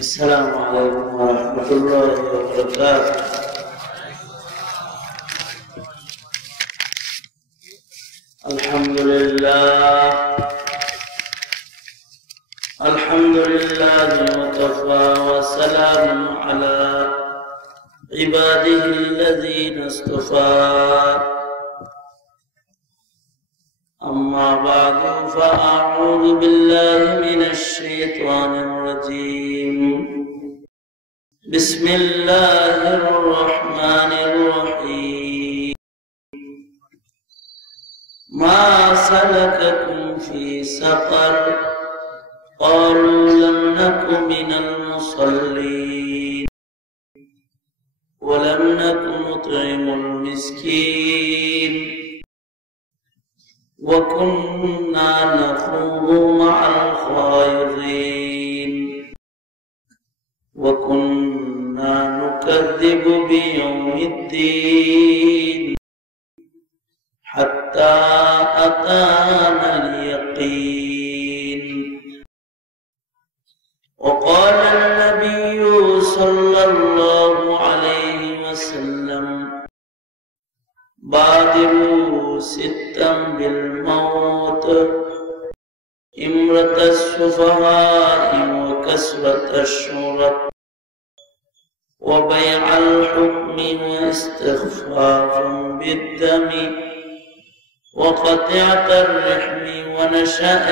السلام عليكم ورحمة الله وبركاته. الحمد لله وكفى وسلام على عباده الذين اصطفى. أما بعد فأعوذ بالله من الشيطان الرجيم. بسم الله الرحمن الرحيم. ما سلككم في سقر قالوا لم نك من المصلين ولم نك نطعم المسكين وكنا نخوض مع الخائضين وكنا نكذب بيوم الدين حتى أتانا اليقين. وقال النبي صلى الله عليه وسلم: بادروا ستا بالموت: امرة السفهاء وكسرة الشرط وبيع الحكم واستخفافا بالدم وقطعة الرحم ونشأ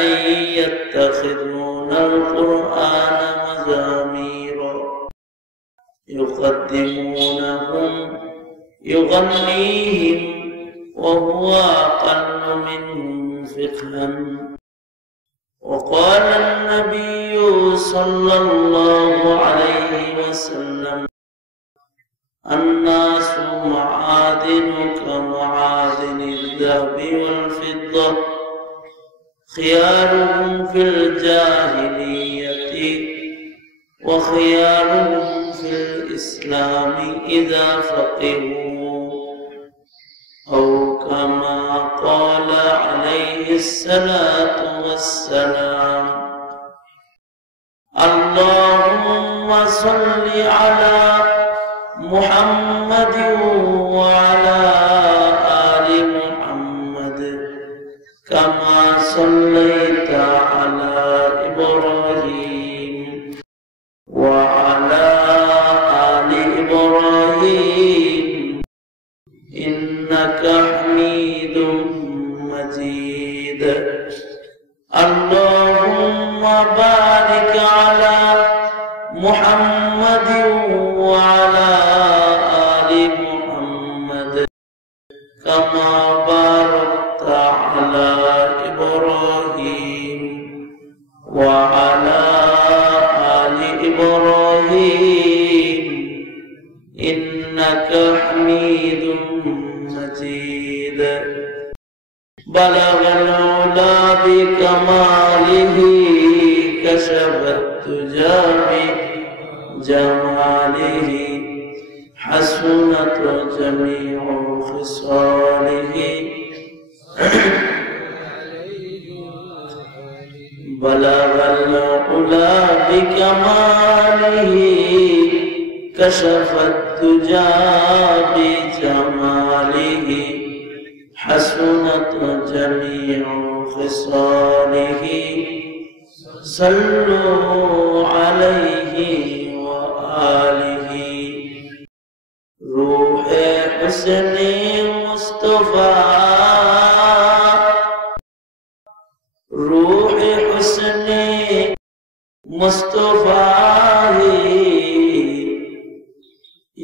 يتخذون القرآن مزاميرا يقدمونهم يغنيهم وهو أقل منهم فقها. وقال النبي صلى الله عليه وسلم: الناس معادن كمعادن الذهب والفضة خيارهم في الجاهلية وخيارهم في الإسلام إذا فقهوا، أو كما قال عليه الصلاة والسلام. اللهم صل على محمد وعلى آل محمد كما صليت على إبراهيم وعلى آل إبراهيم إنك حميد مجيد. اللهم بارك على محمد وعلى آل محمد كما باركت على إبراهيم وعلى آل إبراهيم إنك حميد مجيد. بلغ العلا بكماله كشف الدجى بجماله حسنت جميع خصاله. بلغ العلا بكماله كشف الدجى بجماله حسنت جميع خصاله. صلوا عليه وآله. روح حسن مصطفى روح حسن مصطفى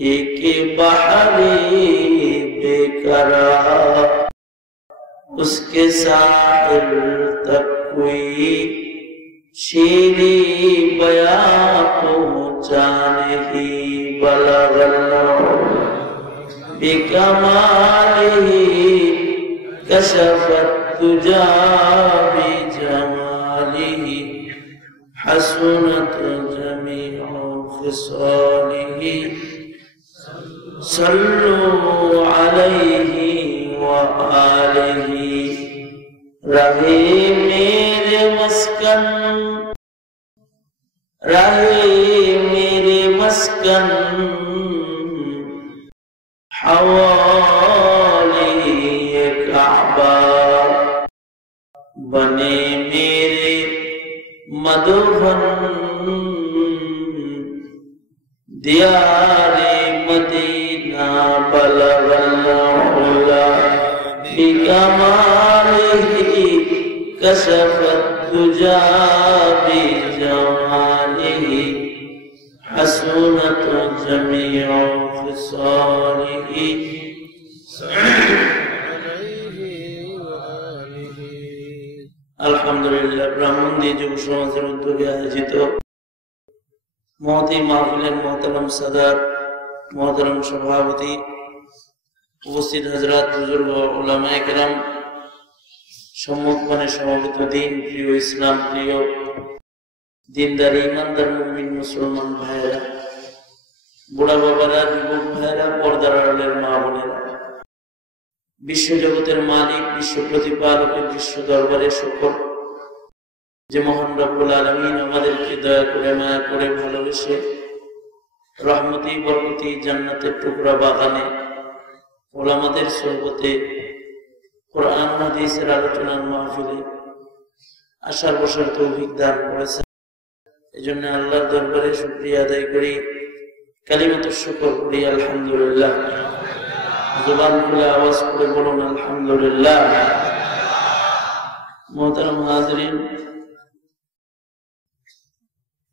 ایک بحری بےقرار اس کے ساحل تک کوئی شیریں بیاں پہنچا نہیں. بلغ اللہ بکمالہ کشف الدجى بجمالہ حسنت جميع خصاله. صلوا عليه وآله. رہے میرے مسکن رہے مسكن حوالی کعبہ بنے میرے مدفن دیار مدینہ بلغ العلا بکمالہ کشف الدجى بجمالہ حسنت جميع خصاله আলহামদুলিল্লাহ। ব্রাহ্মণী যুব সমাজের উদ্যোগে আয়োজিত মহতী মাহফিলের মোহতারাম সাদাত, মোহতারাম সভাপতি, উপস্থিত হযরত বুজুর্গ উলামায়ে কেরাম, সম্মুখপানে সমবেত দিন প্রিয়, ইসলাম প্রিয়, দিনদার ইমানদার মুমিন মুসলমান ভাইয়েরা, বুড়া বাবারা, যুবক ভাইয়েরা, পর্দার আড়ালের মা বোনেরা, বিশ্বজগতের মালিক, বিশ্ব প্রতিপালকের বিশ্ব দরবারে শুকর যে মহান রব্বুল আলামিন আমাদেরকে দয়া করে, মায়া করে, ভালোবেসে রহমতি বরকতি জান্নাতের টুকরা বাগানে ওলামাদের সোহবতে কোরআন হাদিসের আলোচনার মাহফিলে আসার বসার তৌফিক দান করেছেন। এজন্য আল্লাহর দরবারে শুকরিয়া আদায় করি, কালিমাতুশ শুকর করি আলহামদুলিল্লাহ। জবান খুলে আওয়াজ করে বলুন আলহামদুলিল্লাহ। মুহতারাম হাজিরিন,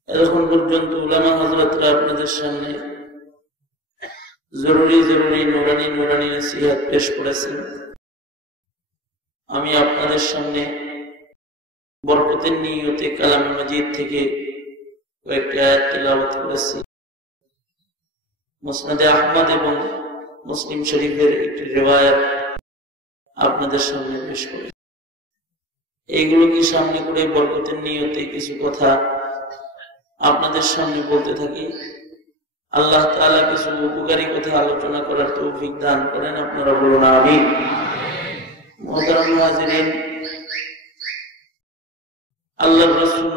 এতক্ষণ পর্যন্ত উলামা হযরতরা আপনাদের সামনে জরুরি নুরানি নসিহত পেশ করেছেন। আমি আপনাদের সামনে বরকতের নিয়তে কালামে মাজিদ থেকে কয়েকটি আয়াত তিলাওয়াত করেছি। মুসনাদে আহমদ এবং মুসলিম শরীফের একটি রিওয়ায়াত আপনাদের সামনে পেশ করি। এইগুলোকে সামনে করে বরকতের নিয়তে কিছু কথা আপনাদের সামনে বলতে থাকি। আল্লাহ তাআলা কিছু উপকারী কথা আলোচনা করার তৌফিক দান করেন, আপনারা বলুন আমিন। মুহতারাম হাজিরিন, আল্লাহর রাসূল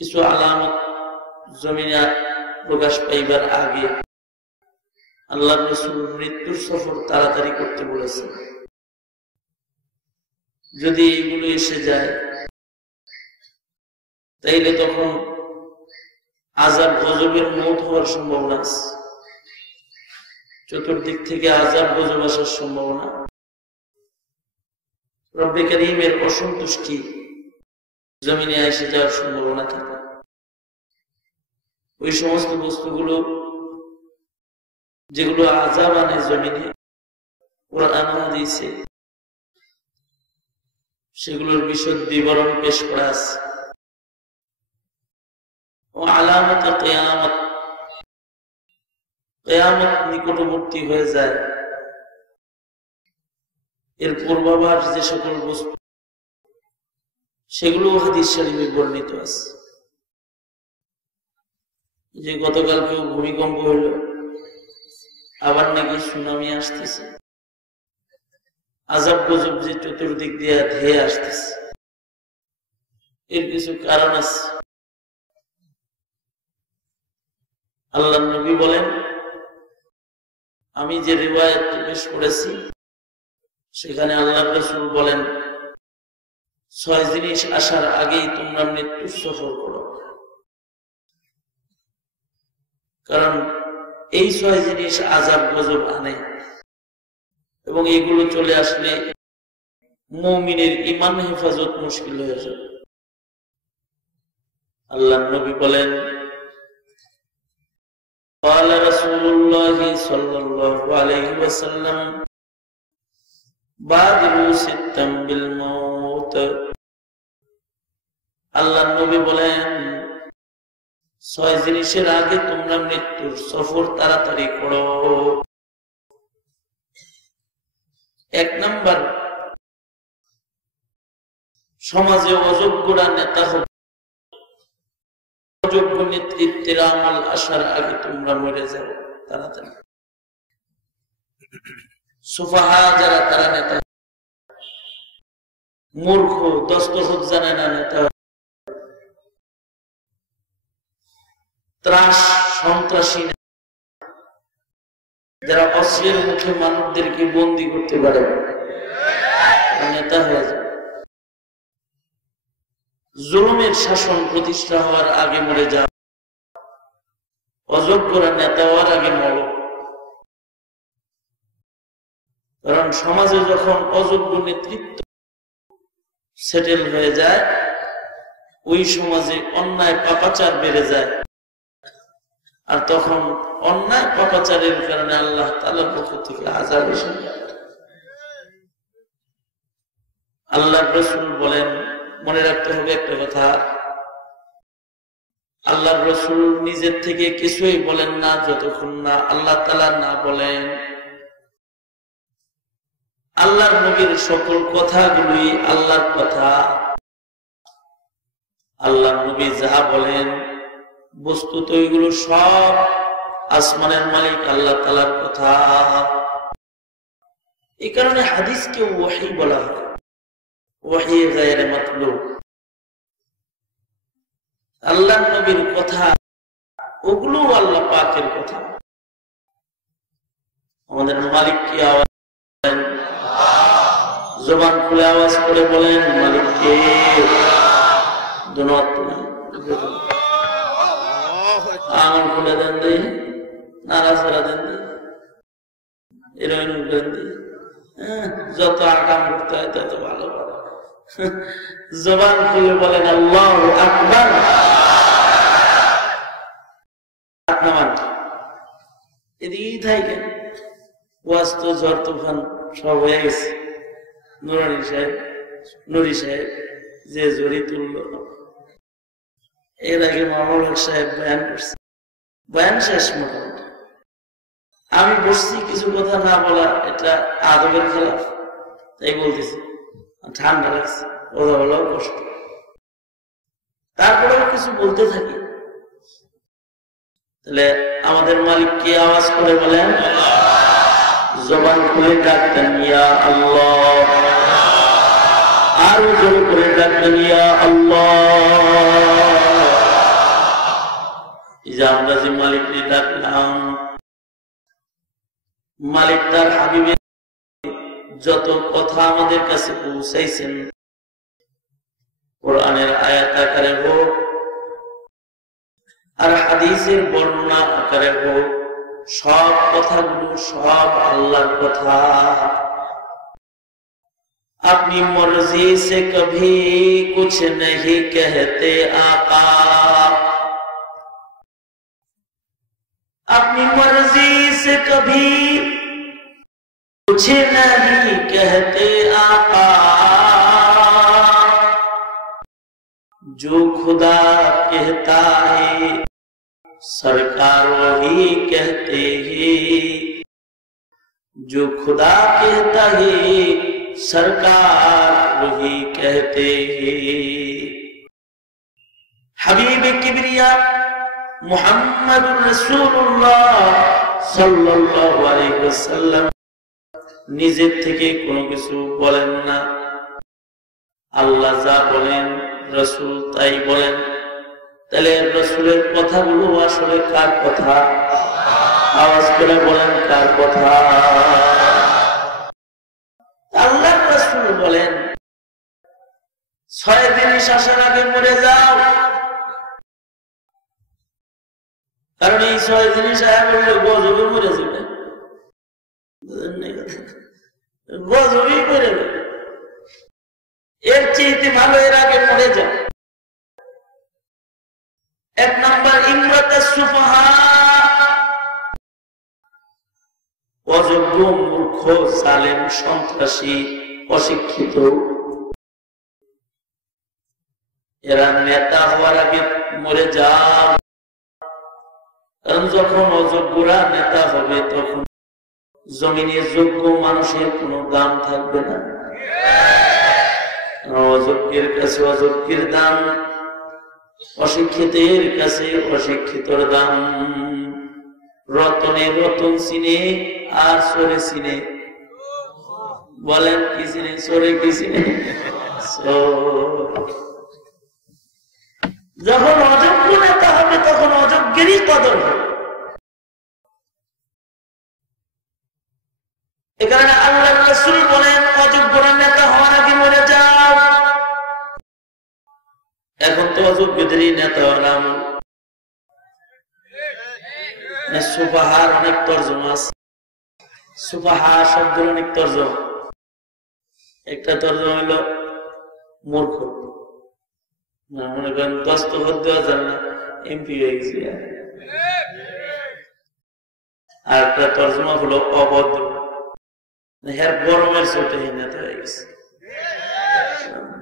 কিছু আলামত জমিনে প্রকাশ পাইবার আগে আল্লাহর রাসূল মৃত্যুর সফর তাড়াতাড়ি করতে বলেছেন। যদি এগুলো এসে যায় তাইলে তখন আযাব গজবের মওত হওয়ার সম্ভাবনা আছে, চতুর্দিক থেকে আযাব গজব আসার সম্ভাবনা, রব্বে কারীমের অসন্তুষ্টি জমিনে এসে যাওয়ার সম্ভাবনা থাকে। ওই সমস্ত বস্তুগুলো যেগুলো আযাব আনে জমিনে, কোরআন হাদিসে সেগুলোর বিশদ বিবরণ পেশ করা আছে। ও আলামত কিয়ামত, কিয়ামত নিকটবর্তী হয়ে যায়, এর পূর্বাভাস যে সকল বস্তু সেগুলো হাদিস শরীফে বর্ণিত আছে। যে গতকাল কেউ ভূমিকম্প হইল, আবার নাকি সুনামি আসতেছে, আযাব গজব যে চতুর্দিক দিয়ে ধেয়ে আসতেছে, এর কিছু কারণ আছে। আল্লাহর নবী বলেন, আমি যে রিওয়ায়াত পেশ করেছি সেখানে আল্লাহর রাসূল বলেন, 6 জিনিস আসার আগেই তোমরা মৃত্যু সফর করো। কারণ এই 6 জিনিস আযাব গজব আনে এবং এগুলো চলে আসলে মুমিনের ঈমান হেফাজত মুশকিল হয়ে যাবে। আল্লাহর নবী বলেন, قال رسول الله صلى الله عليه وسلم بادروا ستا بالموت। আল্লাহর নবী বলেন, 6 জিনিসের আগে তোমরা মৃত্যুর সফর তাড়াতাড়ি করো। 1 নাম্বার, সমাজে অযোগ্যরা নেতা হবে, অযোগ্য নেতৃত্বের আমল আসার আগে তোমরা মরে যাও তাড়াতাড়ি। সুফাহা যারা তারা নেতা, মূর্খ দস্তখত জানে না নেতা, ত্রাস সন্ত্রাসী, যারা অস্ত্রের মুখে মানুষদেরকে বন্দী করতে পারে, নেতা হয়ে যায়। জুলুমের শাসন প্রতিষ্ঠা হওয়ার আগে মরে যাও, অযোগ্যরা নেতা হওয়ার আগে মরো। কারণ সমাজে যখন অযোগ্য নেতৃত্ব সেটেল হয়ে যায়, ওই সমাজে অন্যায় পাপাচার বেড়ে যায়। আর তখন অন্যায় পাপাচারের কারণে আল্লাহ তাআলার পক্ষ থেকে আযাব এসে যায়। আল্লাহর রাসূল বলেন, মনে রাখতে হবে একটা কথা, আল্লাহর রাসূল নিজের থেকে কিছুই বলেন না যতক্ষণ না আল্লাহ তাআলা না বলেন। আল্লাহর নবীর সকল কথাগুলোই আল্লাহর কথা। আল্লাহর নবী যা বলেন বস্তুত এগুলো সব আসমানের মালিক আল্লাহ তাআলার কথা। এই কারণে হাদিসকে ওহী বলা হয়, ওহী গায়রে মাতলুব। আল্লাহর নবীর কথা ওগুলো আল্লাহ পাকের কথা। আমাদের মালিক কি আওয়াজ, জবান খুলে আওয়াজ করে বলেন মালিককে। আঙুল খুলে দেন দিই, নাড়াচাড়া দেন দিই, এরকম দেন দিই। যত আকাম করতে হয় তত ভালো ভালো। জবান খুলে বলেন আল্লাহু আকবার। এদিকেই থাকেন, ওয়াজ তো ঝড় তুফান সব হয়ে গেছে। নুরি সাহেব যে জড়ি তুলল, এর আগে মামুল হক সাহেব বয়ান করছে, বয়ান শেষ মোটামুটি। আমি বসছি, কিছু কথা না বলা এটা আদবের খেলাফ, তাই বলতেছি। ঠান্ডা লাগছে, কথা বলাও কষ্ট, তারপরেও কিছু বলতে থাকি। তাহলে আমাদের মালিক কি আওয়াজ করে বলেন, জবান খুলে ডাকতেন ইয়া আল্লাহ, আরো জোরে করে ডাকতেন ইয়া আল্লাহ। এই যে আমরা যে মালিককে ডাকলাম, মালিক তার হাবিবের যত কথা আমাদের কাছে পৌঁছাইছেন, কোরআনের আয়াত আকারে হোক আর হাদিসের বর্ণনা আকারে হোক, সব কথাগুলো সব আল্লাহর কথা। अपनी मर्जी से कभी कुछ नहीं कहते आका, अपनी मर्जी से कभी कुछ नहीं कहते आका, जो खुदा कहता है सरकार वही कहते हैं, जो खुदा कहता है सरकार वही कहते हैं। हबीब किबरिया मुहम्मदुर रसूलुल्लाह সাল্লাল্লাহু আলাইহি ওয়াসাল্লাম নিজের থেকে কোনো কিছু বলেন না। আল্লাহ যা বলেন রাসূল তাই বলেন। তাহলে রাসূলের কথাগুলো আসলে কার কথা? আওয়াজ করে বলেন কার কথা? আল্লাহর রাসূল বলেন 6 জিনিস আসার আগে মরে যাও, কারণ এই 6 জিনিস আয়া করলে গজবে মরে যাবে, গজবই করে যাবে। এর চেয়ে ভালো এর আগে মরে যাও। 1 নম্বর ইমরাতাস সুফাহা, অযোগ্য মূর্খ জালেম সন্ত্রাসী অশিক্ষিত, এরা নেতা হওয়ার আগে মরে যাও। কারণ যখন অযোগ্যরা নেতা হবে তখন জমিনে যোগ্য মানুষের কোনো দাম থাকবে না। অযোগ্যের কাছে অযোগ্যের দাম, অশিক্ষিতের কাছে অশিক্ষিতর দাম। রতনে রতন চিনে আর চোরে চিনে। বলেন কি চিনে? চোরে কি চিনে? যখন অযোগ্য নেতা হবে তখন অযোগ্যেরই বদল হবে। এ কারণে আল্লাহর রাসূল বলেন অযোগ্যরা নেতা হওয়ার আগে মরে যাও। এখন তো অযোগ্যদেরই নেতা হলাম। সুফাহার অনেক তর্জমা আছে, সুফাহা শব্দের অনেক তর্জমা। একটা তর্জমা হইল মূর্খ, মনে করেন দস্তখত দেওয়া যান না, এমপি হয়ে গেছে। আর একটা তর্জমা হলো অভদ্র, হ্যাঁ গরমের চোটে নেতা হয়ে গেছে।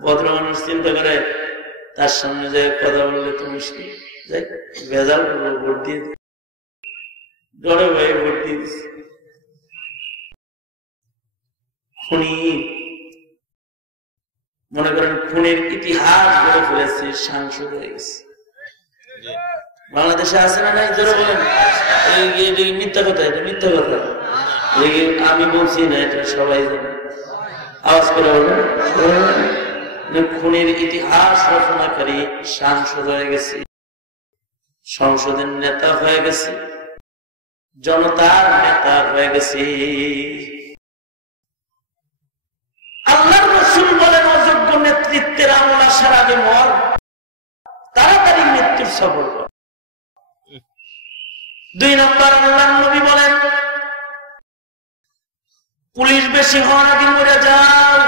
ভদ্র মানুষ চিন্তা করে তার সামনে যে কথা বললে তো মুশকিল, ভেজাল করবো, ভোট দিয়ে ডরে ভয়ে ভোট দিয়ে দিচ্ছে। খুনি, মনে করেন খুনের ইতিহাস গড়ে ফেলেছে, সাংসদ হয়ে গেছে। বাংলাদেশে আছে না নাই জোরে বলেন? মিথ্যা কথা, এটা মিথ্যা কথা, আমি বলছি না, এটা সবাই জানে। আওয়াজ করে বলেন, খুনের ইতিহাস রচনাকারী সাংসদ হয়ে গেছে, সংসদের নেতা হয়ে গেছে, জনতার নেতা হয়ে গেছে। আল্লাহর রাসূল বলেন অযোগ্য নেতৃত্বের আমল আসার আগে মর, তাড়াতাড়ি মৃত্যুর সফর কর। 2 নম্বর আল্লাহর নবী বলেন পুলিশ বেশি হওয়ার আগে মরে যাও।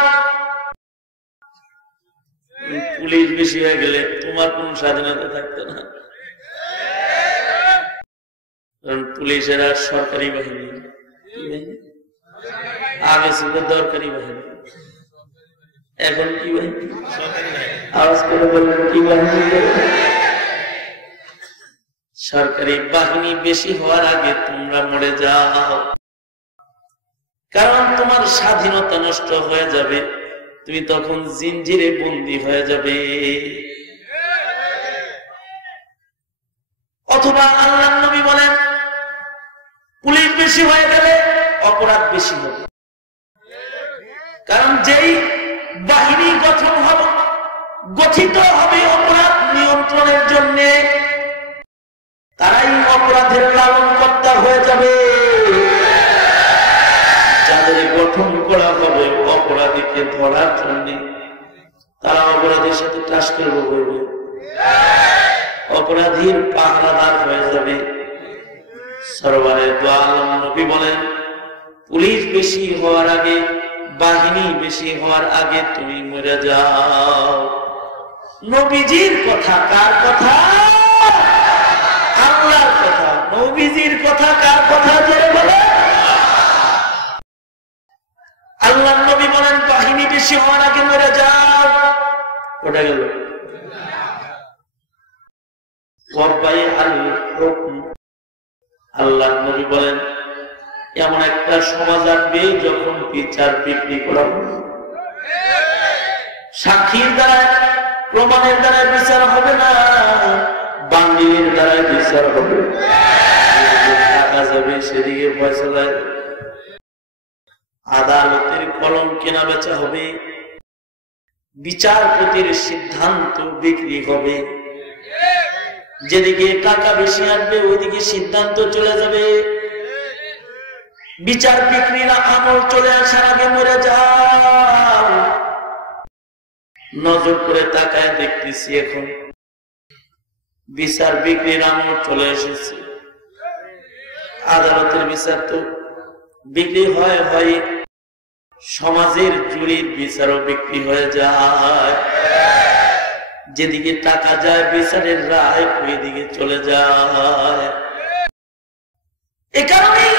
পুলিশ বেশি হয়ে গেলে তোমার কোন স্বাধীনতা থাকতো না, কারণ পুলিশেরা সরকারি বাহিনী, আগে ছিল দরকারি বাহিনী, এখন কি বাহিনী? আওয়াজ করে বললেন কি বাহিনী? সরকারি বাহিনী বেশি হওয়ার আগে তোমরা মরে যাও, কারণ তোমার স্বাধীনতা নষ্ট হয়ে যাবে, তুমি তখন জিনজিরে বন্দী হয়ে যাবে। অথবা আল্লাহর নবী বলেন পুলিশ বেশি হয়ে গেলে অপরাধ বেশি হবে, কারণ যেই বাহিনী গঠিত হবে অপরাধ নিয়ন্ত্রণের জন্য, তারাই অপরাধের লালনকর্তা হয়ে যাবে। যাদের গঠন করা হবে অপরাধীকে ধরার জন্য, তারা অপরাধীর সাথে টাস করবে, অপরাধীর পাহারাদার হয়ে যাবে। সরওয়ারে দু আলম নবী বলেন পুলিশ বেশি হওয়ার আগে, বাহিনী বেশি হওয়ার আগে তুমি মরে যাও। নবীজির কথা, কার কথা? আল্লাহর কথা। নবীজির কথা, কার কথা? জোরে বলে। আল্লাহর নবী বলেন বাহিনী বেশি হওয়ার আগে মরে যাও। ওটা গেল আল্লাহর নবী বলেন এমন একটা সমাজ আসবে যখন বিচার বিক্রি করা হবে, সাক্ষীর দ্বারা প্রমাণের দ্বারা বিচার হবে না, বান্ডিলের দ্বারা বিচার হবে। টাকা যাবে সেদিকে ফয়সালা, আদালতের কলম কেনা বেচা হবে, বিচারপতির সিদ্ধান্ত বিক্রি হবে। যেদিকে টাকা বেশি আসবে ওইদিকে সিদ্ধান্ত চলে যাবে। বিচার বিক্রির আমল চলে আসার আগে মরে যাও। নজর করে তাকায় দেখতেছি এখন বিচার বিক্রির আমল চলে এসেছে। আদালতের বিচার তো বিক্রি হয়, সমাজের জুরির বিচারও বিক্রি হয়ে যায়। যেদিকে টাকা যায় বিচারের রায় ওই দিকে চলে যায়। এ কারণেই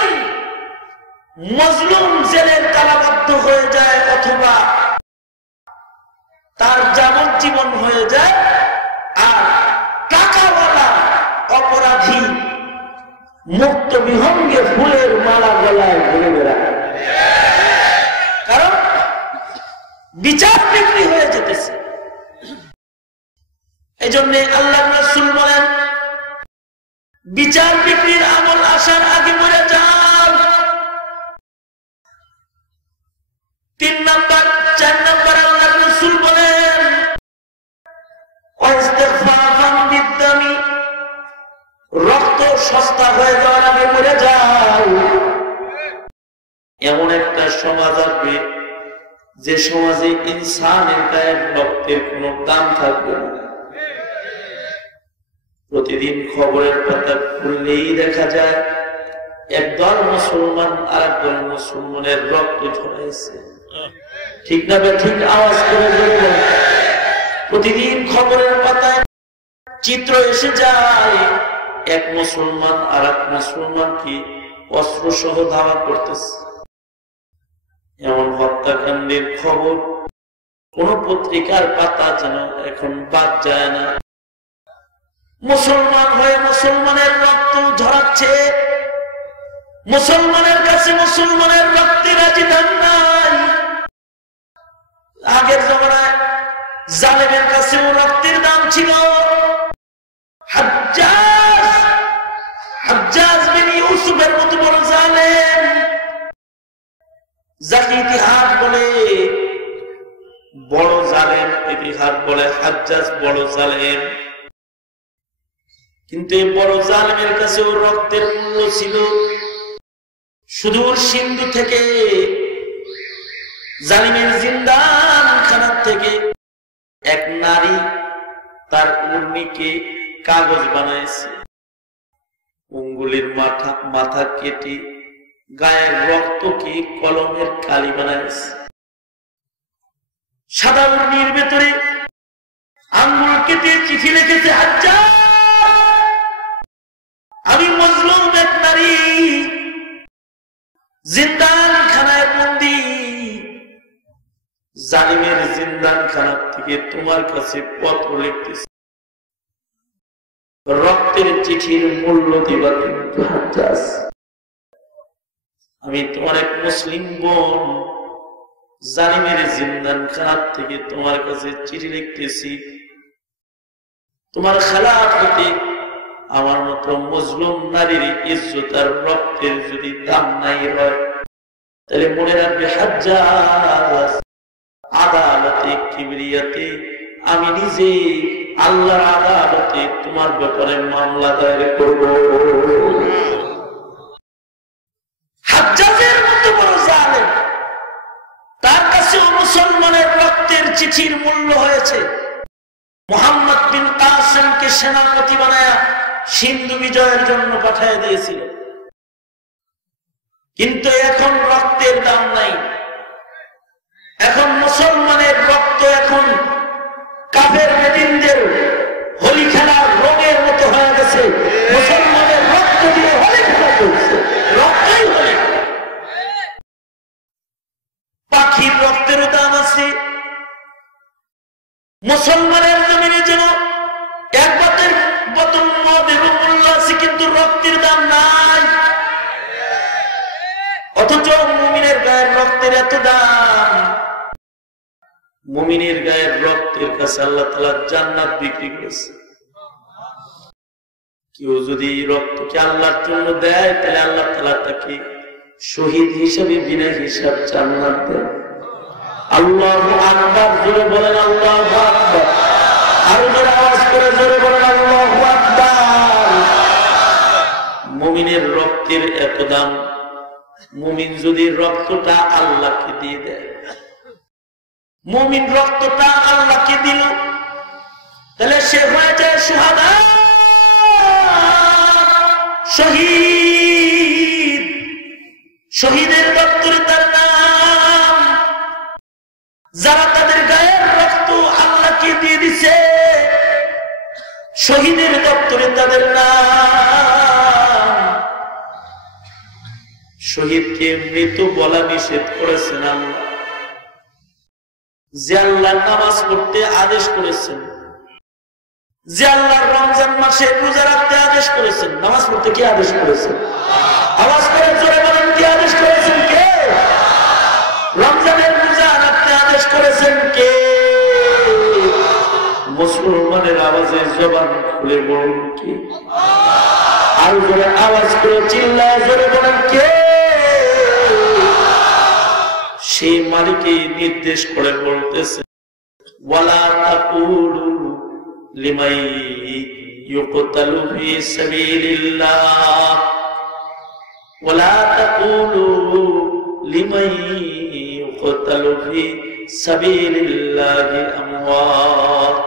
মজলুম জেলের তালাবদ্ধ হয়ে যায়, অথবা তার যাবজ্জীবন হয়ে যায়, আর টাকাওয়ালা অপরাধী মুক্ত বিহঙ্গে ফুলের মালা গলায় ঘুরে বেড়ায়, কারণ বিচার বিক্রি হয়ে যেতেছে। এই জন্য আল্লাহর রাসূল বলেন বিচার বিক্রির আমল আসার আগে মরে যাও। 3 নম্বর 4 নম্বর আল্লাহর রাসূল বলেন ইস্তিগফারান বিদ্দামি, রক্ত সস্তা হয়ে যাওয়ার আগে মরে যাও, এমন একটা সমাজ আসবে যে সমাজে ইনসানের গায়ের রক্তের কোনো দাম থাকবে না। প্রতিদিন খবরের পাতা খুললেই দেখা যায় একদল মুসলমান আর একদল মুসলমানের রক্ত ঝরাইছে। ঠিক না বে ঠিক? আওয়াজ করে বলবো। প্রতিদিন খবরের পাতায় চিত্র এসে যায়, এক মুসলমান আর এক মুসলমানকে অস্ত্র সহ ধাওয়া করতেছে। এমন হত্যাকাণ্ডের খবর কোন পত্রিকার পাতা যেন এখন বাদ যায় না। মুসলমান হয়ে মুসলমানের রক্ত ঝরাচ্ছে, মুসলমানের কাছে মুসলমানের রক্তের রাজি দাম নাই। আগের জমানায় জালেমের কাছেও রক্তের দাম ছিল। হাজ্জাজ বিন ইউসুফের মতো বড় জালেম, যাকে ইতিহাস বলে বড় জালেম, ইতিহাস বলে হাজ্জাজ বড় জালেম, কিন্তু এই বড় জালেমের কাছেও রক্তের মূল্য ছিল। সুদূর সিন্ধু থেকে, জালিমের জিন্দান খানার থেকে এক নারী তার উর্মিকে কাগজ বানাইছে, অঙ্গুলির মাথা কেটে গায়ের রক্তকে কলমের কালি বানাইছে। সাদা উর্মির ভেতরে আঙ্গুল কেটে চিঠি লিখেছে, হাজ্জাজ আমি মজলুম এক নারী, জিন্দান খানায় বন্দী, জালিমের জিন্দান খানার থেকে তোমার কাছে পত্র লিখতেছি, রক্তের চিঠির মূল্য দিবা কিন্তু হাজ্জাজ। আমি তোমার এক মুসলিম বোন, জালিমের জিন্দান খানার থেকে তোমার কাছে চিঠি লিখতেছি, তোমার খেলাফতে আমার মতো মজলুম নারীর ইজ্জত আর রক্তের যদি দাম নাই হয়, তাহলে মনে রাখবে হাজ্জাজ, আদালতে কিবরিয়াতে আমি নিজে আল্লাহর আদালতে তোমার ব্যাপারে মামলা দায়ের করব। হাজ্জাজের মতো বড় জালেম, তার কাছেও মুসলমানের রক্তের চিঠির মূল্য হয়েছে। মুহাম্মদ বিন কাসিমকে সেনাপতি বানায়া সিন্ধু বিজয়ের জন্য পাঠিয়ে দিয়েছিল, কিন্তু এখন রক্তের দাম নাই। এখন মুসলমানের রক্ত এখন কাফের বেদিনদের হোলি খেলার রঙের মতো হয়ে গেছে। মুসলমানের রক্ত দিয়ে হোলি খেলা চলছে, রক্তই হোলি। পাখির রক্তেরও দাম আছে। মুসলমানের জমিনে যেন এক বাতের বোতল মদের মূল্য আছে, কিন্তু রক্তের দাম নাই। অথচ মুমিনের গায়ের রক্তের এত দাম। মুমিনের গায়ের রক্তের কাছে আল্লাহ তাআলা জান্নাত বিক্রি করেছে। কেউ যদি রক্তকে আল্লাহর জন্য দেয়, তাহলে আল্লাহ তাআলা তাকে শহীদ হিসেবে বিনা হিসাব জান্নাত দেয়। আল্লাহু আকবার, জোরে বলেন আল্লাহু আকবার। আরো জোরে আওয়াজ করে জোরে বলেন আল্লাহু আকবার। মুমিনের রক্তের এত দাম। মুমিন যদি রক্তটা আল্লাহকে দিয়ে দেয়, মুমিন রক্তটা আল্লাহকে দিল, তাহলে সে হয়ে যায় শুহাদা, শহীদ। শহীদের দপ্তরে তার নাম। যারা তাদের গায়ের রক্ত আল্লাহকে দিয়ে দিছে, শহীদের দপ্তরে তাদের নাম। শহীদকে মৃত বলা নিষেধ করেছেন আল্লাহ। যে আল্লাহ নামাজ পড়তে আদেশ করেছেন, যে আল্লাহ রমজান মাসে রোজা রাখতে আদেশ করেছেন, নামাজ পড়তে কে আদেশ করেছেন? আওয়াজ করে জোরে বলেন, কে আদেশ করেছেন? কে? রমজানের রোজা রাখতে আদেশ করেছেন কে? মুসলমানের আওয়াজে জবান খুলে বলুন কে? আরো জোরে আওয়াজ করে চিল্লায় জোরে বলেন কে? সেই মালিকই নির্দেশ করে বলতেছে, ওয়ালা তাকুলু লিমাই يقتل في سبيل الله ولا تقولوا لمن يقتل في سبيل الله أموات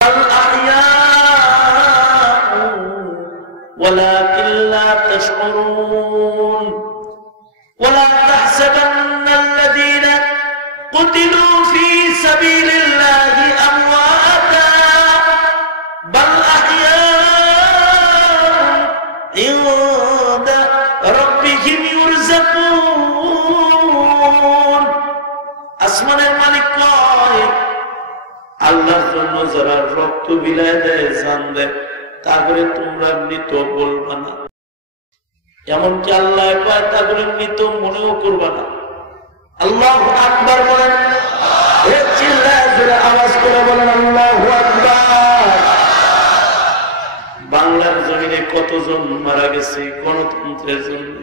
بل أحياء ولكن لا تشعرون ولا تحسبن الذين قتلوا في سبيل الله أمواتا بل أحياء عند ربهم يرزقون আসমানের মালিক কয় আল্লাহর জন্য যারা রক্ত বিলায় দেয় জান দেয় তারপরে তোমরা মৃত বলবা না এমনকি আল্লাহ কয় তারপরে মৃত মনেও করবা না আল্লাহু আকবার বলেন চিল্লায় জোরে আওয়াজ করে বলেন আল্লাহু আকবার বাংলার জমিনে কতজন মারা গেছে গণতন্ত্রের জন্য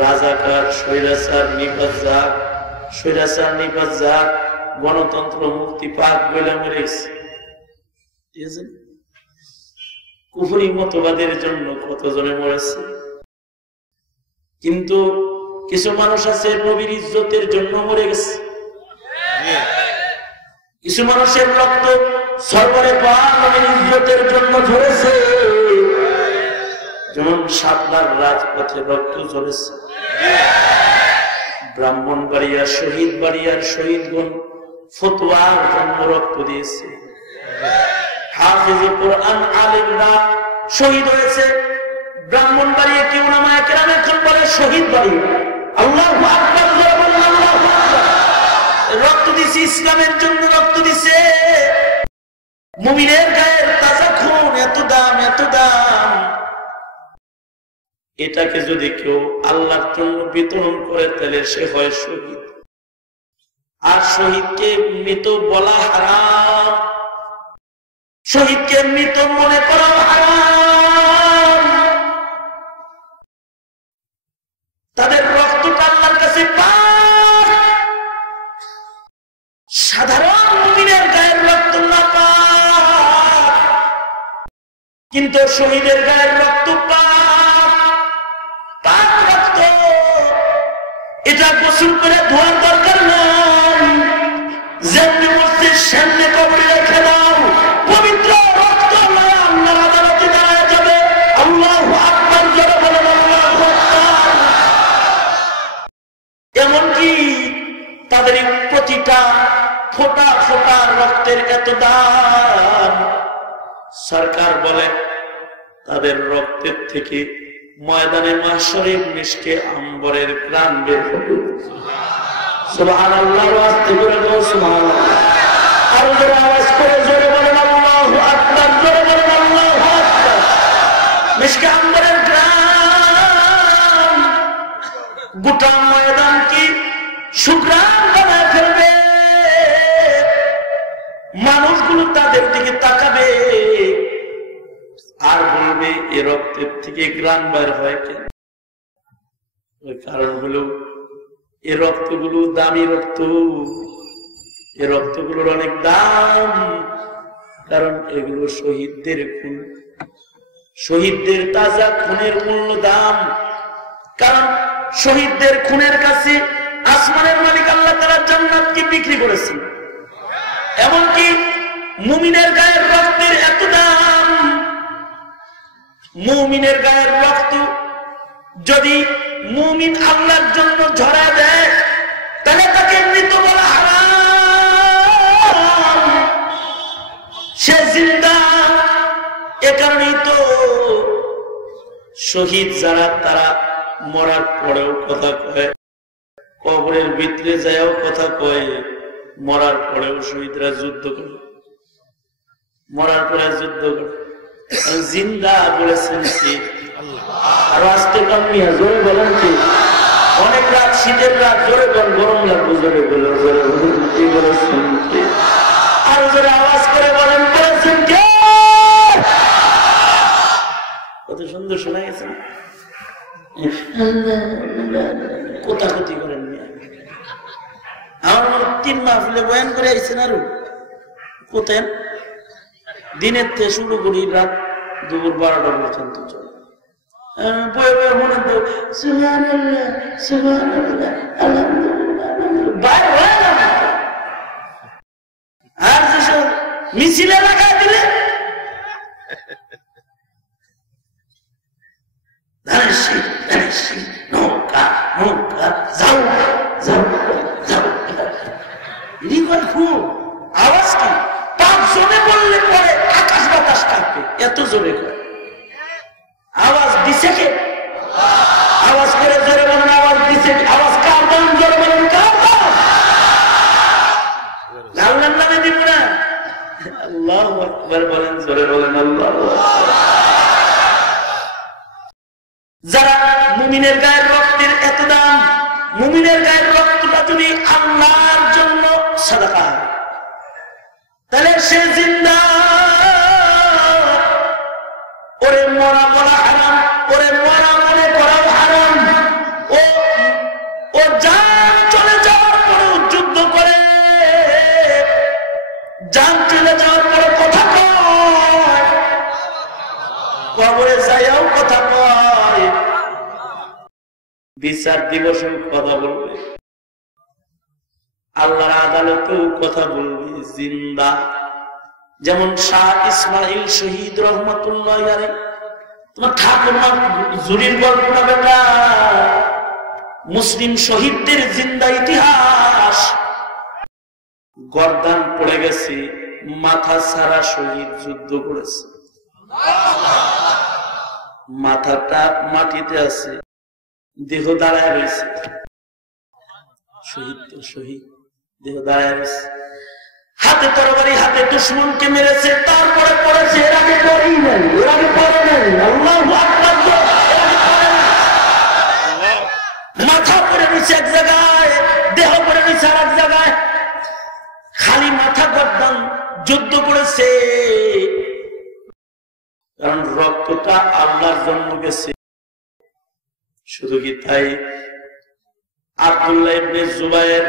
রাজাকার স্বৈরাচার নিপাত যাক গণতন্ত্র মুক্তি পাক বলে মরে গেছে কুফরি মতবাদের জন্য কতজনে মরেছে কিন্তু কিছু মানুষ আছে নবীর ইজ্জতের জন্য মরে গেছে কিছু মানুষের রক্ত সরবরে পাক নবীর ইজ্জতের জন্য ঝরেছে যেমন শাপলার রাজপথে রক্ত ঝরেছে ব্রাহ্মণবাড়িয়ার শহীদগণ ফতোয়ার জন্য রক্ত দিয়েছে হাফেজে কোরআন আলেমরা শহীদ হয়েছে ব্রাহ্মণবাড়িয়া কি উলামায়ে কেরাম এখন বলে শহীদ বাড়ি আল্লাহু আকবার বলেন আল্লাহু আকবার রক্ত দিছে ইসলামের জন্য রক্ত দিছে মুমিনের গায়ের তাজা খুন এত দাম এটাকে যদি কেউ আল্লাহর জন্য বিতরণ করে তাহলে সে হয় শহীদ আর শহীদকে মৃত বলা হারাম শহীদকে মৃত মনে করা হারাম তাদের রক্তটা আল্লাহর কাছে পাক সাধারণ মুমিনের গায়ের রক্ত না পাক কিন্তু শহীদের গায়ের রক্ত পাক রক্ত এটা গোসল করে ধোয়ার দরকার নাই যেমনি মসজিদ সামনে কবরে রেখে দাও পবিত্র রক্ত আল্লাহর আদালতে দাঁড়ায় যাবে আল্লাহু আকবার জোরে বলেন আল্লাহু আকবার এমনকি তাদের প্রতিটা ফোঁটা ফোঁটা রক্তের এত দাম সরকার বলে তাদের রক্তের থেকে ময়দানে মাহশরে মিশকে আম্বরের গ্রাম বের হবে সুবহানাল্লাহ আস্তে করে দাও সুবহানাল্লাহ আর জোরে আওয়াজ করে জোরে বলেন আল্লাহু আকবার জোরে বলেন আল্লাহু আকবার মিশকে আম্বরের গ্রাম গোটা ময়দান কি সুগ্রাম বানায় ফেলবে মানুষগুলো তাদের দিকে তাকাবে আর বলবে এ রক্তের থেকে গ্রাম বের হয় কেন ওই কারণ হলো এ রক্তগুলো দামি রক্ত এ রক্তগুলোর অনেক দাম কারণ এগুলো শহীদদের খুন শহীদদের তাজা খুনের মূল্য দাম কারণ শহীদদের খুনের কাছে আসমানের মালিক আল্লাহ তাআলা জান্নাতকে বিক্রি করেছেন এমনকি মুমিনের গায়ের রক্তের এত দাম মুমিনের গায়ের রক্ত যদি মুমিন আল্লাহর জন্য ঝরা দেয় তাহলে তাকে মৃত বলা হারাম সে জিন্দা এ কারণেই তো শহীদ যারা তারা মরার পরেও কথা কয় কবরের ভিতরে যায়ও কথা কয় মরার পরেও শহীদরা যুদ্ধ করে মরার পরে যুদ্ধ করে জিন্দা বলেছেন কি আর আস্তে কামিয়া জোরে বলেন কি অনেক রাত শীতের রাত জোরে বল গরম লাগবে জোরে বলে জোরে কি বলেছেন কি আর জোরে আওয়াজ করে বলেন বলেছেন কে কত সুন্দর শোনা গেছে কোথাকুতি করেন আমার 3 মাহফিলে বয়ান করে আইছেন আর কোথায় দিনের থেকে শুরু করি রাত দুপুর 12টা পর্যন্ত চলে। বয়ে বয়ে মনে তো সুবহানাল্লাহ সুবহানাল্লাহ আলহামদুলিল্লাহ বাইরে হয়ে যাবে। আর যেসব মিছিলে লাগাই দিলে নৌকা নৌকা যাও যাও যাও খুব আওয়াজ কি 5 জনে বললে পরে আকাশ বাতাস কাঁপবে, এত জোরে করে আওয়াজ দিছে কে? আওয়াজ করে জোরে বলেন আওয়াজ দিছে। আওয়াজ কার দাম? জোরে বলেন কার দাম? আল্লাহর নামে দিব না। আল্লাহু আকবার বলেন, জোরে বলেন আল্লাহু আকবার। যারা মুমিনের গায়ের রক্তের এত দাম, মুমিনের গায়ের রক্তটা যদি আল্লাহর জন্য সাদাকা হয় তাহলে সে জিন্দা। ওরে মরা বলা হারাম, ওরে মরা মনে করাও হারাম। ও জান চলে যাওয়ার পরেও যুদ্ধ করে, জান চলে যাওয়ার পরে কথা কয়, কবরে যাইয়াও কথা কয়, বিচার দিবসেও কথা বলবে, আল্লাহর আদালতেও কথা বলবে, জিন্দা। যেমন শাহ ইসমাইল শহীদ রহমতুল্লাহ আলাইহি, তোমার ঠাকুরমা জুরির গল্পটা বেটা মুসলিম শহীদদের জিন্দা ইতিহাস। গর্দান পড়ে গেছে, মাথা ছাড়া শহীদ যুদ্ধ করেছে, মাথাটা মাটিতে আছে, দেহ দাঁড়ায় রয়েছে, শহীদ তো শহীদ, দেহ দাঁড়ায় রয়েছে, হাতে তরবারি, হাতে দুশমনকে মেরেছে, তারপরে পড়েছে, এর আগে পড়েই নাই, এর আগে পড়ে নাই। আল্লাহু আকবার, মাথা পড়ে রয়েছে এক জায়গায়, দেহ পড়ে রয়েছে আর এক জায়গায়, খালি মাথা গর্দান যুদ্ধ করেছে, কারণ রক্তটা আল্লাহর জন্য গেছে। শুধু কি তাই? আব্দুল্লাহ ইবনে জুবায়ের,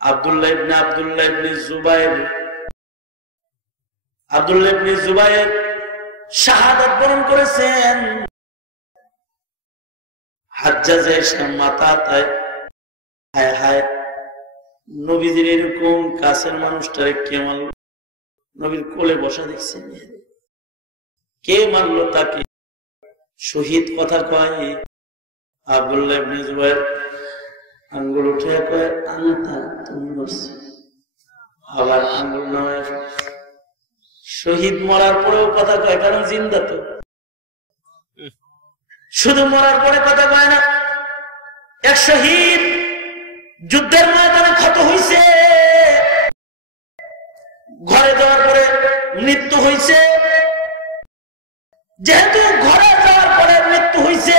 আব্দুল্লাহ ইবনে জুবায়ের শাহাদাত বরণ করেছেন। হাজ্জাজে এসে মাথা তাই হায় হায়, নবীজির এরকম কাছের মানুষটারে কে মারল? নবীর কোলে বসা দেখছেন, কে মারল তাকে? শহীদ কথা কয়। আব্দুল্লাহ ইবনে জুবায়ের আঙ্গুল উঠে কয় আনতা, তুমি বলছো, আবার আঙ্গুল নামায়। শহীদ মরার পরেও কথা কয়, কারণ জিন্দা তো, শুধু মরার পরে কথা কয় না। এক শহীদ যুদ্ধের ময়দানে ক্ষত হইছে, ঘরে যাওয়ার পরে মৃত্যু হইছে। যেহেতু ঘরে যাওয়ার পরে মৃত্যু হইছে,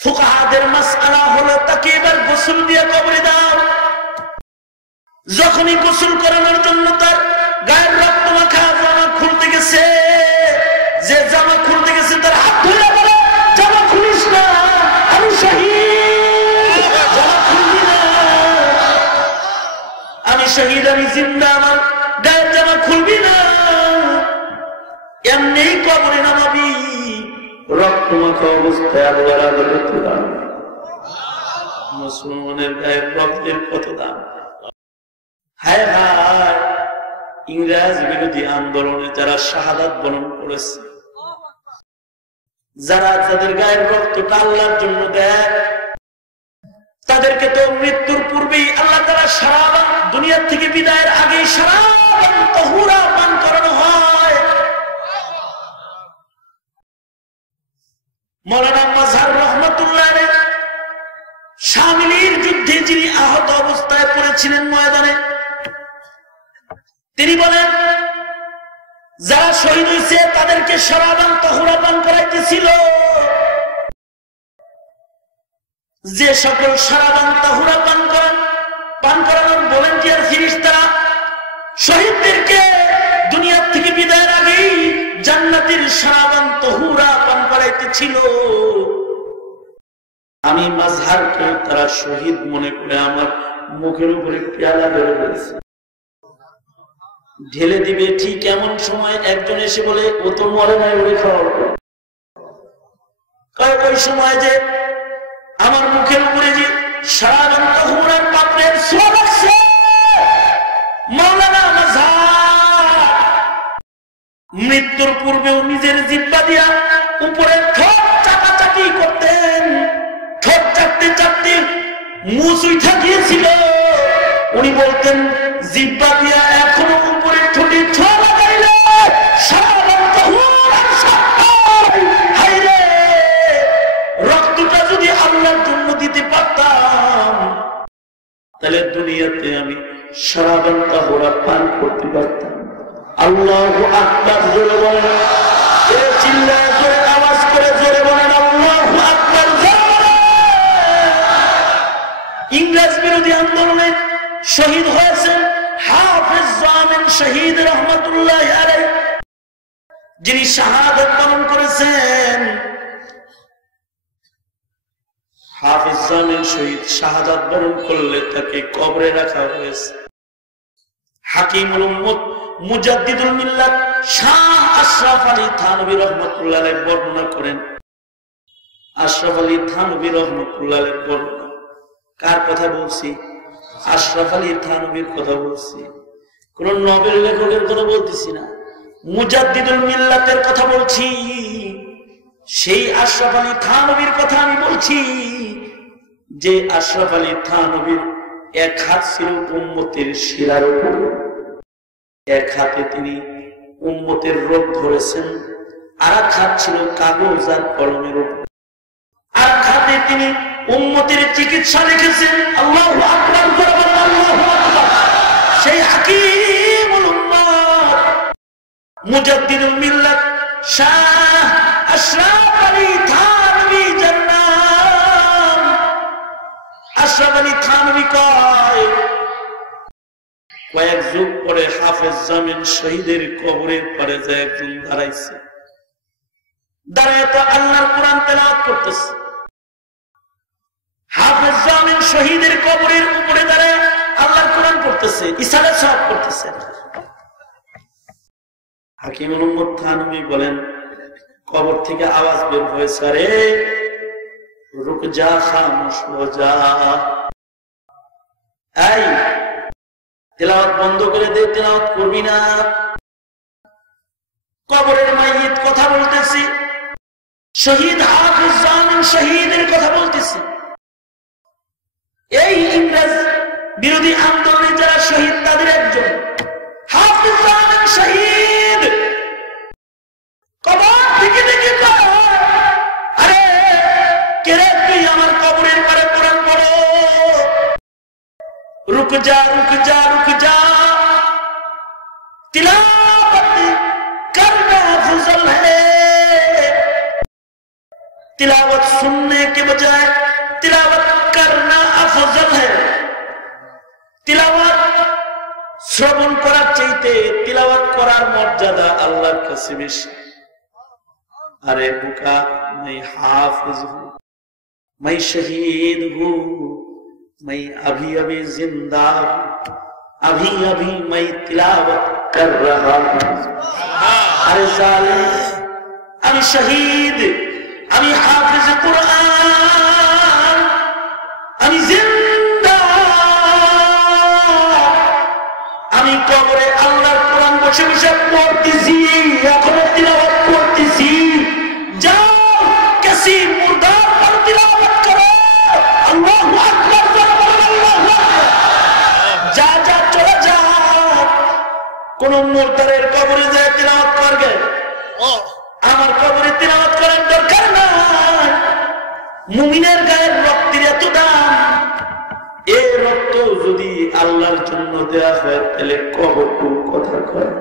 ফুকাহাদের মাসআলা হলো তাকে এবার গোসল দিয়ে কবরে দাও। যখনই গোসল করানোর জন্য তার গায়ের রক্ত মাখা জামা খুলতে গেছে, যে জামা খুলতে গেছে তার হাত ধরে বলে, জামা খুলিস না, আমি শহীদ, জামা খুলবি না, আমি শহীদ, আমি জিন্দা, আমার গায়ের জামা খুলবি না, এমনি কবরে নামাবি। রক্ত মাখা অবস্থায় আল্লাহর আদালতে দাম। মুসলমানের গায়ের রক্তের কত দাম! হায় হায়, ইংরেজ বিরোধী আন্দোলনে যারা শাহাদাত বরণ করেছে, যারা যাদের গায়ের রক্তটা আল্লাহর জন্য দেয়, তাদেরকে তো মৃত্যুর পূর্বেই আল্লাহ তাআলা শরাবান, দুনিয়া থেকে বিদায়ের আগেই শরাবান তাহুরা পান করানো হয়। মওলানা মাজহার রহমাতুল্লাহ আলাইহি শামিলির যুদ্ধে যিনি আহত অবস্থায় পড়েছিলেন ময়দানে, তিনি বলেন যারা শহীদ হয়েছে তাদেরকে শরাবান তাহুরা পান করাইতেছিল। যে সকল শরাবান তাহুরা পান করানোর ভলান্টিয়ার ফেরেশতারা শহীদদেরকে দুনিয়া থেকে বিদায়ের আগেই জান্নাতের শরাবান তাহুরা পান করাইতেছিল, আমি মাজহারকে তারা শহীদ মনে করে আমার মুখের উপরে পেয়ালা ধরে বলেছে। ঢেলে দিবে। ঠিক এমন সময় একজন এসে বলে, ও তো মরে নাই, ওরে খাওয়াবো। ওই সময় যে আমার মুখের উপরে যে সারা হুমুরের পাত্রের ছোঁয়া লাগছে, মাওলানা মাযহার মৃত্যুর পূর্বেও নিজের জিহ্বা দিয়া উপরে ঠোঁট চাটাচাটি করতেন। ঠোঁট চাটতে চাটতে মুছ উঠা গিয়েছিল। উনি বলতেন, জিহ্বা দিয়া এখনো উপরে ঠোঁটে ছোঁয়া লাগাইলে রক্তটা যদি আল্লাহর জন্য দিতে পারতাম, তাহলে দুনিয়াতে আমি সারা ঘন্টা ঘোড়া পান করতে পারতাম। আল্লাহু আকবার জোরে বলেন, চিল্লায় জোরে আওয়াজ করে জোরে বলেন আল্লাহু আকবার। ইংরেজ বিরোধী আন্দোলনে শহীদ হয়েছেন হাফেজ জামিন শহীদ রহমাতুল্লাহ আলাইহি, যিনি শাহাদাত বরণ করেছেন। হাফেজ জামিন শহীদ শাহাদাত বরণ করলে তাকে কবরে রাখা হয়েছে। হাকিমুল উম্মত মুজাদ্দিদুল মিল্লাত শাহ আশরাফ আলী থানভী রাহমাতুল্লাহ আলাইহি বর্ণনা করেন। আশরাফ আলী থানভী রাহমাতুল্লাহ আলাইহি বর্ণনা। কার কথা বলছি? আশরাফ আলী থানভীর কথা বলছি। কোন নবেল লেখকের কথা বলতেছি না, মুজাদ্দিদুল মিল্লাতের কথা বলছি। সেই আশরাফ আলী থানভীর কথা আমি বলছি, যে আশরাফ আলী থানভীর এক হাত ছিল উম্মতের শিরার উপর, এক হাতে তিনি উম্মতের রোগ ধরেছেন, আর এক হাত ছিল কাগজ আর কলমের উপর, আর এক হাতে তিনি উম্মতের চিকিৎসা লিখেছেন। আল্লাহু আকবার, আল্লাহু আকবার। সেই হাকিমুল উম্মত মুজাদ্দিদুল মিল্লাত শাহ আশরাফ আলী থানভী জান্নাত। আশরাফ আলী থানভী কয়েক যুগ পরে হাফেজ জামিন শহীদের কবরের পারে যায় একজন দাঁড়াইছে। দাঁড়ায় তো আল্লাহর কোরআন তেলাওয়াত করতেছে। হাফেজ জামিন শহীদের কবরের উপরে দাঁড়ায় আল্লাহর কোরআন পড়তেছে, ইসালে সওয়াব করতেছে। হাকিমুল উম্মত থানভী বলেন, কবর থেকে আওয়াজ বের হয়েছে, আরে রুক যা, খামোশ হো যা, এই তেলাওয়াত বন্ধ করে দে, তেলাওয়াত করবি না। কবরের মাইয়িত কথা বলতেছি, শহীদ হাফেজ জামিন শহীদের কথা বলতেছি। এই ইংরেজ বিরোধী আন্দোলনে যারা শহীদ তাদের একজন হাফেজ জামিন শহীদ। কবর থেকে দেখে আরে কেরে তুই আমার কবরের পারে কোরআন পড়ো। रुक जा रुक जा रुक जा, तिलावत करना अफजल है। तिलावत सुनने के बजाय तिलावत करना अफजल है। तिलावत শ্রবণ করার চাইতে তিলাওয়াত করার মর্যাদা আল্লাহর কাছে বেশি। अरे बुका मैं हाफिज हूँ, मैं शहीद हूँ, मैं अभी अभी जिंदा हूँ, अभी अभी मैं तिलावत कर रहा हूँ। अरे जालिम, अभी शहीद, अभी हाफिज कुरान, अभी जिंदा, अभी कब्रे अल्लाहर कुरान বসে বসে পড়তেছি, এখনো তিলাওয়াত করতেছি। যাও কিসি মুর্দার পর তিলাওয়াত করো। আল্লাহু আকবার, আল্লাহু আকবার। যা যা চলে যা, কোন মুর্দারের কবরে যায় তিলাওয়াত করবে, আমার কবরে তিলাওয়াত করার দরকার নাই। মুমিনের গায়ের রক্তের এত দাম, এই রক্ত যদি আল্লাহর জন্য দেয়া হয় তাহলে কবরটুকু কথা কয়।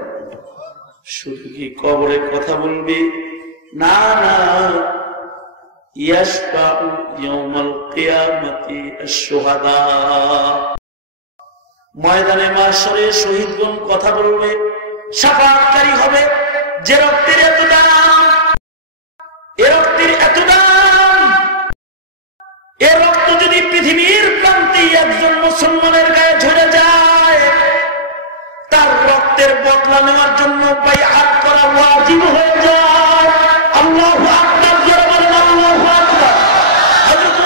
শুধু কি কবরে কথা বলবি? না না, ইয়াশফাউ ইয়াউমাল কিয়ামাতি আশ-শুহাদা, ময়দানে মাশরে শহীদগণ কথা বলবে, শাফাআতকারী হবে। যে রক্তের এত দাম, এ রক্তের এত দাম, এ রক্ত যদি পৃথিবীর প্রান্তে একজন মুসলমানের গায়ে ঝরে যায়, তার রক্তের মামলা নেওয়ার জন্য বাইআত করা ওয়াজিব হয়ে যায়। আল্লাহু আকবার, জোরে বলেন আল্লাহু আকবার। হযরত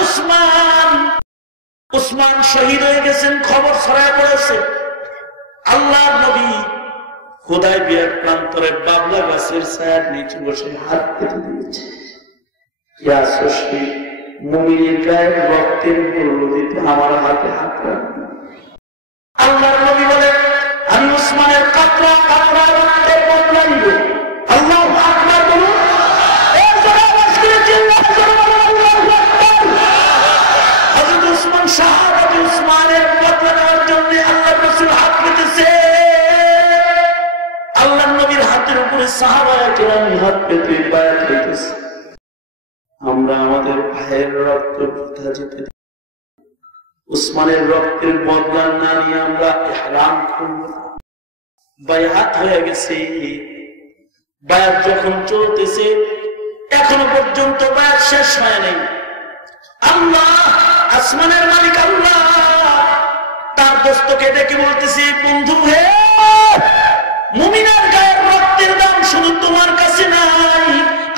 উসমান শহীদ হয়ে গেছেন, খবর ছড়ায় পড়েছে। আল্লাহর নবী হুদায়বিয়ার প্রান্তরে বাবলা গাছের ছায়ার নিচে বসে হাত পেতে দিয়েছে। ইয়া সৃষ্টি, মুমিনের গায়ের রক্তের মূল্য দিতে আমার হাতে হাত রাখবে। আল্লাহর নবী বলেন, আমি উসমানের কাতরা কাতরা রক্তের বদলা নিব। আল্লাহু আকবার বলুন। এই জোরে আওয়াজ করে চিল্লায় জোরে বলুন আল্লাহু আকবার। হযরত উসমান শাহাদাত উসমানের বদলা নেওয়ার জন্য আল্লাহর রাসূল হাত পেতেছে। আল্লাহর নবীর হাতের উপরে সাহাবায়ে কেরাম হাত পেতে বায়াত হইতেছে। আমরা আমাদের ভাইয়ের রক্ত বৃথা যেতে দিই, উসমানের রক্তের বদলা না নিয়ে আমরা ইহরাম করব না। বায়াত হয়ে গেছে। বায়াত যখন চলতেছে, এখনো পর্যন্ত বায়াত শেষ হয় নাই। আল্লাহ, আসমানের মালিক আল্লাহ তার দোস্তকে ডেকে বলতেছে, বন্ধু হে, মুমিনের গায়ের রক্তের দাম শুধু তোমার কাছে নাই,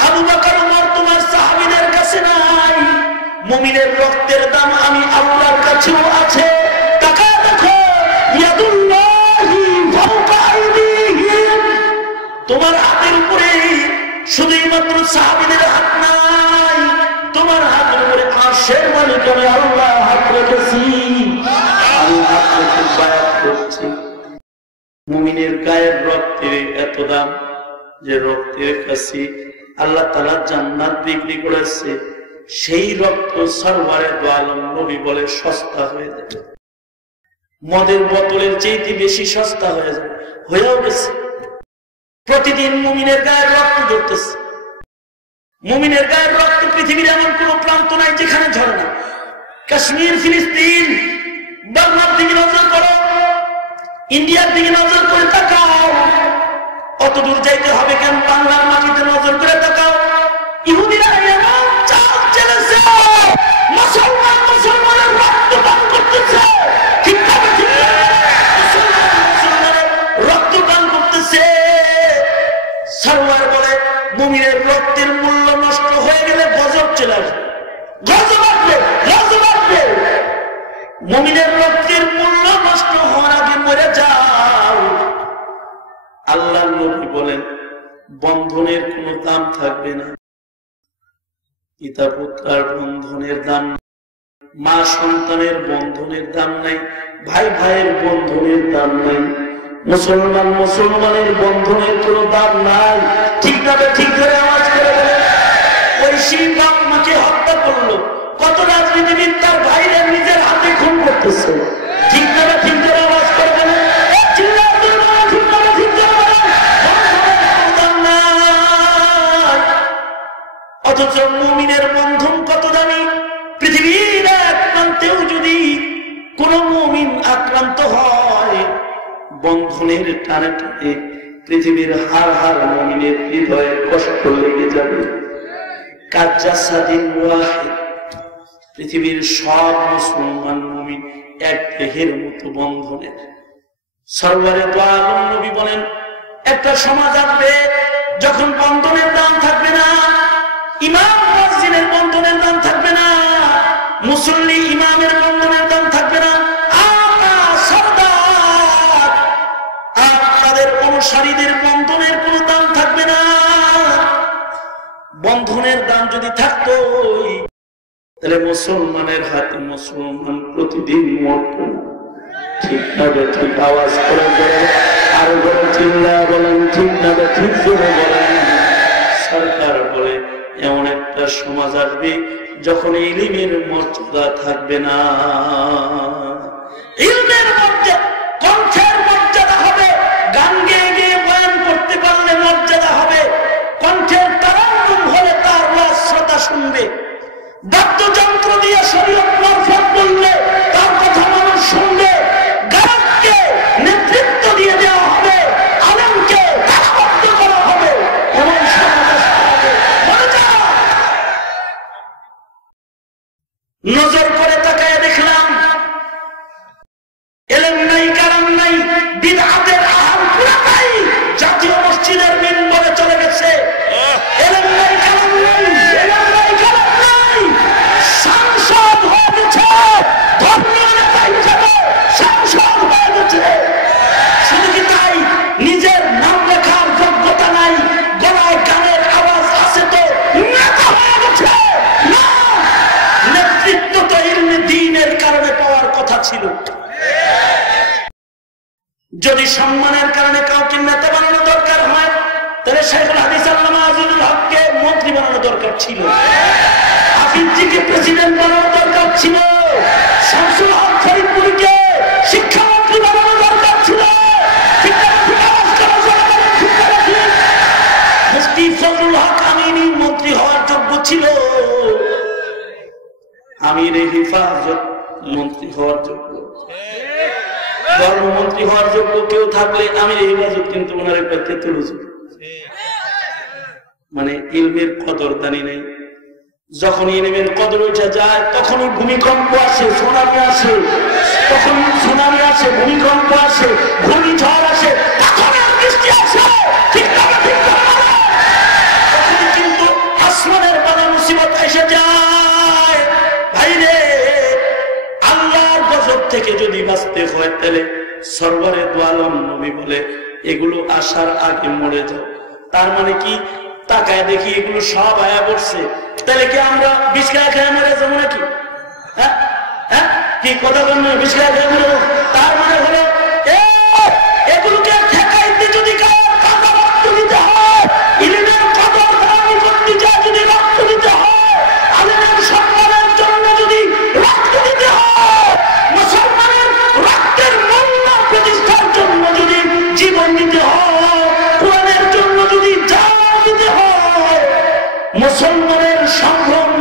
আবু বকর ওমর তোমার সাহাবীদের কাছে নাই, মুমিনের রক্তের দাম আমি আল্লাহর কাছেও আছে। তাকায় দেখো, ইয়াদুল্লাহি ফাওকা আইদিহিম, তোমার হাতের উপরে শুধুই মাত্র সাহাবীদের হাত নাই, তোমার হাতের উপরে আরশের মালিক আমি আল্লাহ হাত রেখেছি। আমি হাত রেখে বায়াত করছি। মুমিনের গায়ের রক্তের এত দাম যে রক্তের কাছে আল্লাহ তাআলা জান্নাত বিক্রি করেছে। সেই রক্ত সরওয়ারে দো আলম নবী বলে সস্তা হয়ে যাবে, মদের বোতলের চাইতে বেশি সস্তা হয়ে যাবে, হয়েও গেছে। প্রতিদিন মুমিনের গায়ের রক্ত ঝরতেছে। মুমিনের গায়ের রক্ত পৃথিবীর এমন কোন প্রান্ত নাই যেখানে ঝরে না। কাশ্মীর, ফিলিস্তিন, বার্মার দিকে নজর করো, ইন্ডিয়ার দিকে নজর করে তাকাও, অত দূর যাইতে হবে কেন? বাংলার মাটিতে নজর করে তাকাও। ইহুদিরা এমন চাল চলেছে, মুসলমানের রক্ত পান করতেছে, ঠিক না? মুসলমানের রক্ত পান করতেছে। সরওয়ার বলে, মুমিনের রক্তের মূল্য নষ্ট হয়ে গেলে গজব চলে আসবে, গজব আসবে, গজব আসবে। মুমিনের রক্তের মূল্য নষ্ট হওয়ার আগে মরে যাও। আল্লাহর নবী বলেন, বন্ধনের কোনো দাম থাকবে না। পিতা পুত্রার বন্ধনের দাম নাই, মা সন্তানের বন্ধনের দাম নাই, ভাই ভাইয়ের বন্ধনের দাম নাই, মুসলমানের বন্ধনের কোনো দাম নাই। ঠিক না? ঠিক করে আওয়াজ করে বলেন। ওই সেই বাপ মাকে হত্যা করলো, কত রাজনীতিবিদ তার ভাইরা নিজের হাতে খুন করতেছে। ঠিক না? ঠিক করে আওয়াজ করে বলেন। অথচ মুমিনের বন্ধন কত দামি। পৃথিবীর এক প্রান্তেও যদি কোন মুমিন আক্রান্ত হয়, বন্ধনের টানে টানে পৃথিবীর হার হার মুমিনের হৃদয়ে কষ্ট লেগে যাবে। কাজ্জাসাদিন ওয়াহিদ, পৃথিবীর সব মুসলমান মুমিন এক দেহের মতো বন্ধনের। সরওয়ারে দো আলম নবী বলেন, একটা সমাজ আসবে যখন বন্ধনের দাম থাকবে না, ইমাম মুয়াজ্জিনের বন্ধনের দাম থাকবে না, মুসল্লি ইমামের বন্ধনের দাম থাকবে না, আমরা সরদার আর তাদের অনুসারীদের বন্ধনের কোনো দাম থাকবে না। বন্ধনের দাম যদি থাকতো, তাহলে মুসলমানের হাতে মুসলমান প্রতিদিন মরত না। ঠিক না? ঠিক আওয়াজ করে বলেন, আর বলে চিল্লা বলেন, ঠিক না? ঠিক করে বলেন। সরকার বলে, এমন একটা সমাজ আসবে যখন ইলমের মর্যাদা থাকবে না। ইলমের মর্যাদা, কণ্ঠের মর্যাদা হবে, গান গেয়ে গিয়ে বয়ান করতে পারলে মর্যাদা হবে, কণ্ঠের তারান্নুম হলে তার ওয়াজ শ্রোতা শুনবে, বাদ্যযন্ত্র দিয়ে শরীয়ত মারফত বললে তার কথা মানুষ শুনবে, গায়ককে নেতৃত্ব দিয়ে দেওয়া হবে, আলেমকে তালাবদ্ধ করা হবে, এমন সমাজ হবে। নজর করে তাকায় দেখলাম, এলেম নাই, কালাম নাই, বিদআতের আহার পুরাটাই সম্মানের কারণে কাউকে নেতা বানানো দরকার হয়, তাহলে শাইখুল হাদিস আল্লামা আজিজুল হককে মন্ত্রী বানানো দরকার ছিল, হাফিজজিকে প্রেসিডেন্ট বানানো দরকার ছিল, শামসুল হক ফরিদপুরকে শিক্ষামন্ত্রী বানানো দরকার ছিল। মুফতি ফজলুল হক আমিনী মন্ত্রী হওয়ার যোগ্য ছিল, আমির হেফাজত মন্ত্রী হওয়ার যোগ্য, ধর্মমন্ত্রী হওয়ার যোগ্য কেউ থাকলে আমির হেফাজত কিন্তু ওনার একটা ক্ষেত্রে মানে ইলমের কদরদানি নেই। যখন ইলমের কদর উঠে যায় তখনই ভূমিকম্প আসে, সুনামি আসে, তখন সুনামি আসে, ভূমিকম্প আসে, ঘূর্ণিঝড় আসে, তখন বৃষ্টি আসে, ঠিক না? তখনই কিন্তু আসমানের বাধা মুসিবত এসে যায়। ভাইরে, আল্লাহর গজব থেকে যদি বাঁচতে হয় তাহলে সরওয়ারে দু আলম নবী বলে এগুলো আসার আগে মরে যাও। তার মানে কি? তাকায় দেখি এগুলো সব আয়া পড়ছে, তাহলে কি আমরা বিষ খায় খেয়ে মরে যাবো নাকি? হ্যাঁ হ্যাঁ, কি কথা বলবো? বিষ খায় খেয়ে মরে যাবো। তার মানে হলো এগুলোকে ঠেকাইতে যদি রক্ত দিতে হয়, ইলমের কদর দামি করতে চায় যদি রক্ত দিতে হয়, আলেমের সম্মানের জন্য যদি রক্ত দিতে হয়, মুসলমানের রক্তের মূল্য প্রতিষ্ঠার জন্য যদি জীবন দিতে হয়, কোরআনের জন্য যদি জান দিতে হয়, মুসলমানের সম্ভ্রম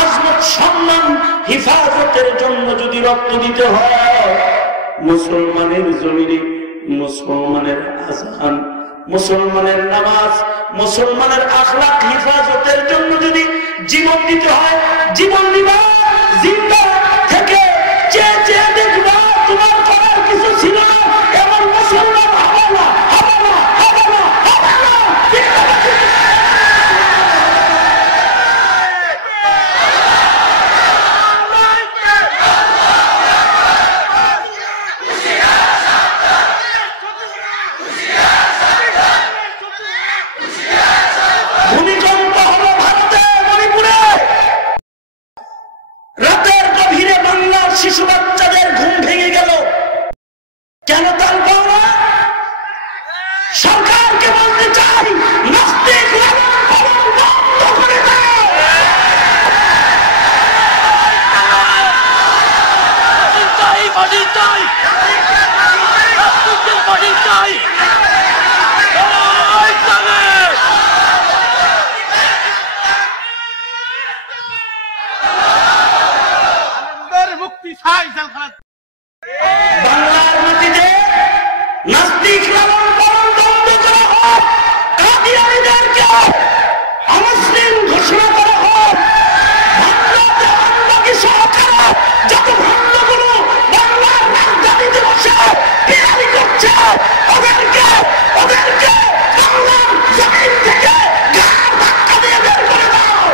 আজমত সম্মান হিফাজতের জন্য যদি রক্ত দিতে হয়, মুসলমানের জমিনে মুসলমানের আযান, মুসলমানের নামাজ, মুসলমানের আখলাক হিফাজতের জন্য যদি জীবন দিতে হয়, জীবন দিবা। জিন্দা থেকে চেয়ে চেয়ে দেখবা তোমার করার কিছু ছিল না, এমন মুসলমান হবে না, হবে না, হবে না, হবে না। ভূমিকম্প হলো ভারতে, মণিপুরে, রাতের গভীরে বাংলার শিশু বাচ্চাদের ঘুম ভেঙে গেল। কেন তার পাওয়া? সরকারকে বলতে চাই, নাস্তিক লালন পালন বন্ধ করে দাও। বাংলার মাটিতে নাস্তিক লালন পালন বন্ধ করা হোক, কাদিয়ানীদেরকে অমুসলিম ঘোষণা করা হোক, বাংলাতে অন্যকে সহকারে যত ভণ্ডগুলো বাংলার রাজধানীতে বসে বিরানি করছে ওদেরকে বাংলার জমিন থেকে ঘাড় ধাক্কা দিয়ে বের করে দাও।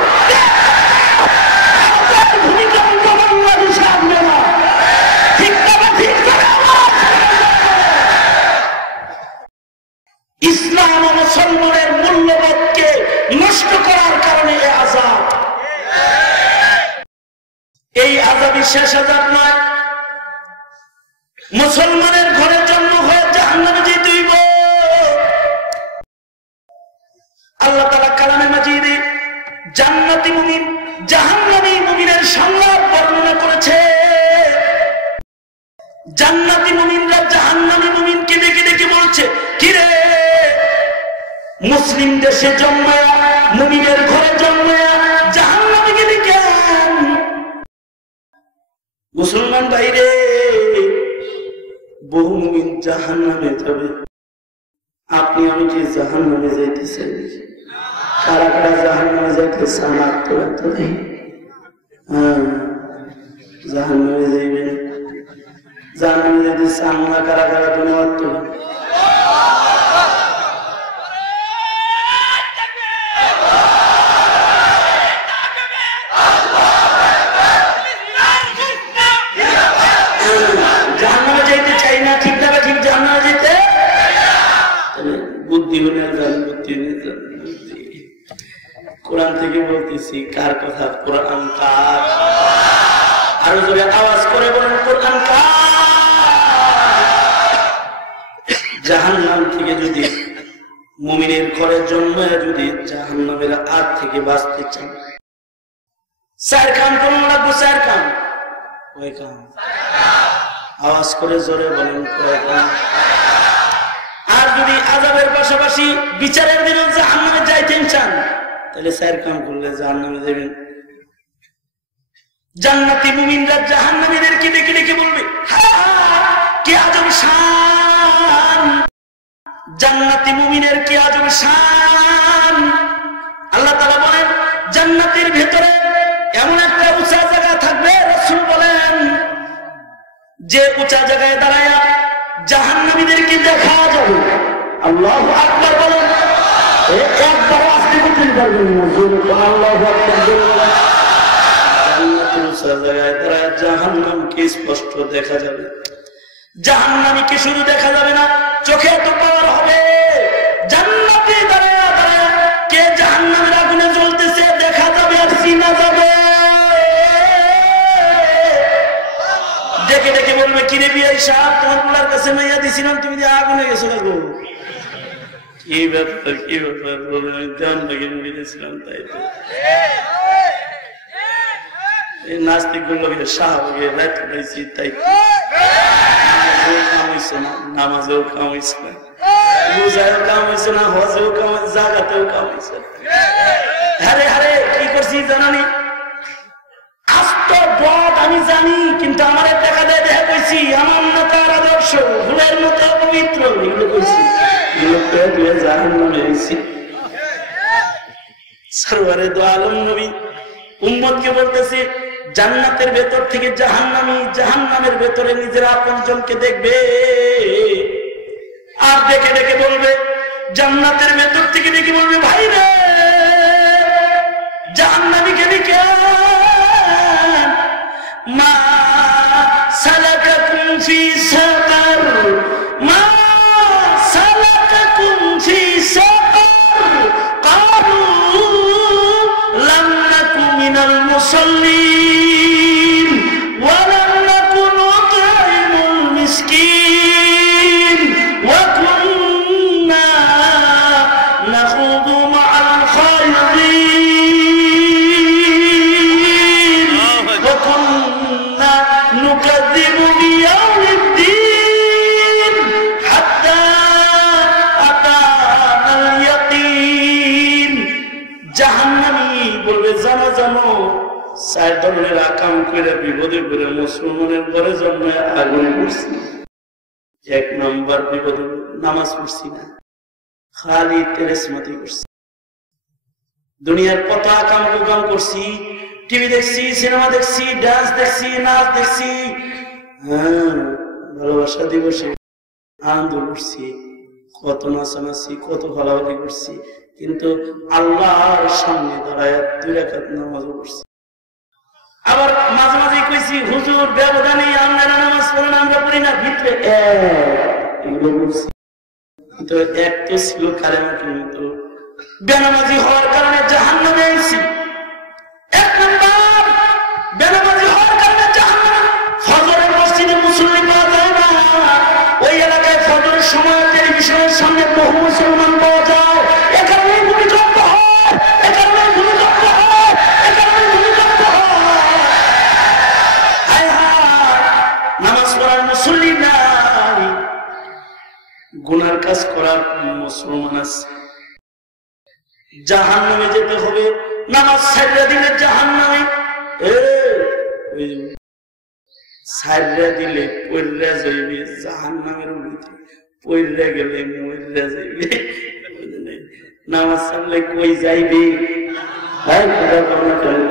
ভূমিকম্প বাংলাদেশে আসবে না, ঠিক তবে ঠিক করে ইসলাম ও মুসলমানের মূল্যবোধকে নষ্ট করার কারণে এই আযাব, এই আযাবই শেষ আযাব নয়। মুসলমানের ঘরে জন্ম হয়ে জাহান্নামে যেতে হইব। আল্লাহ তাআলা কালামে মাজিদে জান্নাতি মুমিন জাহান্নামী মুমিনের সংলাপ বর্ণনা করেছে। জান্নাতি মুমিনরা জাহান্নামী মুমিনকে ডেকে ডেকে বলছে, কিরে মুসলিম দেশে জন্মায়া, মুমিনের ঘরে জন্মায়া জাহান্নামে গেলি কেন? মুসলমান ভাইরে, বহু মুমিন জাহান্নামে যাবে, আপনি আমি কি জাহান্নামে যাইতেছেন? কারা কারা জাহান্নামে যাইতে চান? জাহান্নামে যাইবেন, জাহান্নামে যাইতে চান না কারা কারা? তুমি অর্থ জাহান্নামে যাইতে চাই না, ঠিক না? ঠিক জাহান্নামে যেতে বুদ্ধি হলে যান, বুদ্ধি হলে যান। কোরআন থেকে বলতেছি, কার কথা? কোরআন কার? আরো জোরে আওয়াজ করে বলেন, কোরআন কার? জাহান্নাম থেকে যদি মুমিনের ঘরে জন্মায় যদি জাহান্নামের আগ থেকে বাঁচতে চান, 4 কাম করুন লাগবে। 4 কাম। কয় কাম? আওয়াজ করে জোরে বলেন, কয় কাম? আর যদি আযাবের পাশাপাশি বিচারের দিনে জাহান্নামে যাইতে চান তাহলে 4 কাম করলে জাহান্নামে যাবেন। জান্নাতি মুমিনরা জাহান্নামীদেরকে ডেকে ডেকে বলবে, কি আজব শান! জান্নাতি মুমিনের কি আজব শান! আল্লাহ তাআলা বলেন, জান্নাতের ভেতরে এমন একটা উঁচা জায়গা থাকবে, রাসূল বলেন, যে উঁচা জায়গায় দাঁড়ায়া জাহান্নামীদেরকে দেখা যাবে। আল্লাহু আকবার বলেন। একবার আসতে করতে পারবেন না, জোরে আল্লাহু আকবার বলেন। জান্নাতের উঁচা জায়গায় দাঁড়ায় জাহান্নামকে স্পষ্ট দেখা যাবে। জাহান্নামীকে শুধু দেখা যাবে না, চোখে তো পাওয়ার হবে। জান্নাতে দাঁড়ায়া দাঁড়ায়া কে জাহান্নামের আগুনে জ্বলতেছে দেখা যাবে আর চিনা যাবে। ডেকে ডেকে বলবে, কিরে বিআই সাহেব, তোমার পোলার কাছে মাইয়া দিছিলাম, তুমি যে আগুনে গেছো গো। কি ব্যাপার, কি ব্যাপার? বলে আমি জান লাগে দিয়েছিলাম, তাই তো এই নাস্তিক গুলো সাহাবকে রাত পাইছি, তাই কাম হয়েছে না, নামাজেও কাম হয়েছে না, রোজায়ও কাম হয়েছে না, হজেও কাম হয়েছে, জাগাতেও কাম হয়েছে। হারে হারে কি করছি জানানি? আস্ত বদ আমি জানি, কিন্তু আমার দেখা দেয় দেখা কইছি আমার নেতার আদর্শ ফুলের মতো পবিত্র, এগুলো কইছি, এগুলো জাহান্নামে গেছি। সরওয়ারে দো আলম নবী উম্মতকে বলতেছে, জান্নাতের ভেতর থেকে জাহান্নামী জাহান্নামের ভেতরে নিজের আপনজনকে দেখবে আর ডেকে ডেকে বলবে, জান্নাতের ভেতর থেকে ডেকে বলবে, ভাই রে জাহান্নামীকে ডেকে মা সালাকাকুম ফি সাকার, মা সালাকাকুম ফি সাকার, ক্বালু লাম নাকু মিনাল মুসাল্লিন ওয়া লাম নাকু নুতঈমুল মিসকিন ওয়া কুন্না নাখুযু মা'আল খায়দিন ওয়া কুন্না নুকাযযিবু বিয়াউমিদ্দিন হাত্তা আতানাল ইয়াকিন। জাহান্নামী বলবে, জানা জানো 4 ধরনের আকাম করে বিপদে করে মুসলমানের ঘরে জন্মায় আগুনে পড়ছি। 1 নম্বর বিপদে নামাজ পড়ছি না, খালি তেরেসমাতি করছি। দুনিয়ার কত আকাম কুকাম করছি, টিভি দেখছি, সিনেমা দেখছি, ডান্স দেখছি, নাচ দেখছি, ভালোবাসা দিবসে আনন্দ করছি, কত নাচানাচি, কত ভালোবাসি করছি, কিন্তু আল্লাহর সামনে দাঁড়ায় 2 রাকাত নামাজ পড়ছি। আবার মাঝে মাঝে কইছি, হুজুর ব্যবধানে আপনারা নামাজ পড়েন, আমরা পড়ি না, ভিতরে এগুলো বলছি। কিন্তু এক তো ছিল কালেমা, কিন্তু বেনামাজি হওয়ার কারণে জাহান্নামে আইছি। 1 নম্বর বেনামাজি হওয়ার কারণে জাহান্নামে। ফজরের মসজিদে মুসল্লি পাওয়া যায় না, ওই এলাকায় ফজরের সময় টেলিভিশনের সামনে বহু মুসলমান পাওয়া যায়, এ কারণে ভূমিকম্প হয়, এ কারণে ভূমিকম্প হয়, এ কারণে ভূমিকম্প হয়। হায় হায়, নামাজ পড়ার মুসল্লি নাই, গুনার কাজ করার মুসলমান আছে। জাহান্নামে যেতে হবে, নামাজ ছাইড়া দিলে জাহান্নামে, ছাইড়া দিলে পইড়া যাইবে জাহান্নামের ভিতরে, পইড়া গেলে মইড়া যাইবে। নামাজ ছাড়লে কই যাইবে?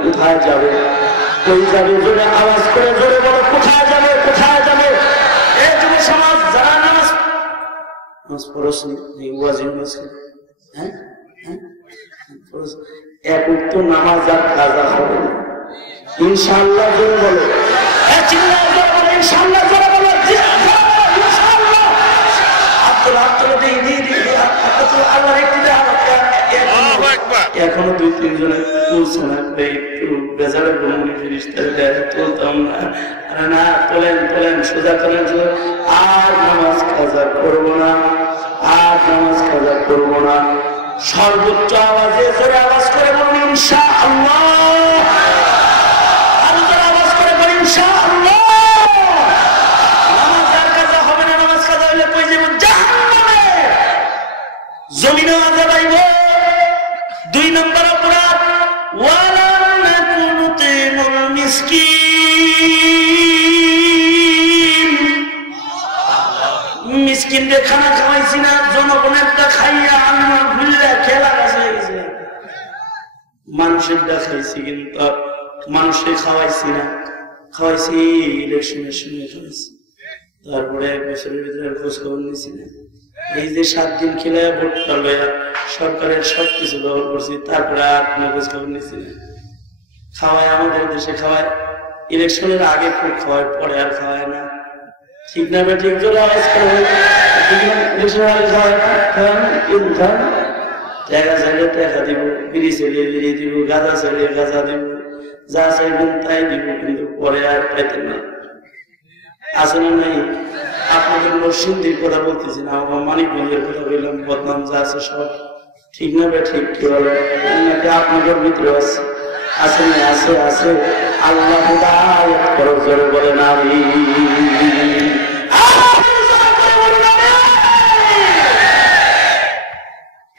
কোথায় যাবে? কই যাবে? জোরে আওয়াজ করে জোরে বলো, কোথায় যাবে? কোথায় যাবে? এই যুব সমাজ যারা নামাজ পড়ছেন, হ্যাঁ এক উক্ত নামাজ আর কাজা হবে না, ইনশাআল্লাহ। জোরে বলো, চিল্লায় জোরে বলো, ইনশাআল্লাহ। জোরে বলো, ইনশাআল্লাহ। আল্লাহর একটু এখনো 2-3 জনের তুলছে না, একটু বেজারের ভ্রমণী ফিরিস্তার তুলতাম না, তোলেন তোলেন, সোজা করেন, আর নামাজ কাজা করবো না। আর নামাজ কাজা করবো না। সর্বোচ্চ আওয়াজে জোরে আওয়াজ করে বলুন ইনশাআল্লাহ। আরো জোরে আওয়াজ করে বলুন ইনশাআল্লাহ। নামাজ আর কাজা হবে না, নামাজ কাজা হইলে কই যাব জাহান্নামে, জমিনে আযাব আইব। 2 নম্বর অপরাধ ওয়ালা নাকুনু তুতিমুল মিসকিন, মিসকিনকে খানা খাওয়াইছি না, জনগণেরটা খাইয়া আমার ভুললে খেলা কাছে হয়ে গেছে। মানুষেরটা খাইছি কিন্তু মানুষের খাওয়াইছি না, খাওয়াইছি ইলেকশনের সময় খাওয়াইছি, তারপরে 1 বছরের ভিতরে খোঁজ খবর নিয়েছি না। এই যে 7 দিন খেলে ভোটটা লয়া সরকারের সবকিছু ব্যবহার করছি, তারপরে আর কোনো খোঁজ খবর নিয়েছি না। খাওয়ায় আমাদের দেশে খাওয়ায়, ইলেকশনের আগে খুব খাওয়ায়, পরে আর খাওয়ায় না। ঠিক না বে ঠিক করে আওয়াজ করে ইলেকশনের আগে খাওয়ায় না, খাওয়ায় না, কিন্তু খাওয়ায় না। টাকা চাইলে টাকা দিব, বিড়ি চাইলে বিড়ি দিব, গাঁজা চাইলে গাঁজা দিব, যা চাইবেন তাই দিব, কিন্তু পরে আর পাইতেন না। আছে না নাই? আপনাদের নরসিংদীর কথা বলতেছি না, আমার মানিকগঞ্জের কথা বললাম, বদনাম যা আছে সব। ঠিক না বে ঠিক কি বলে নাকি আপনাদের ভিতরে আছে? আছে না? আছে আছে। আল্লাহ হিদায়াত করো, জোরে বলেন আমিন।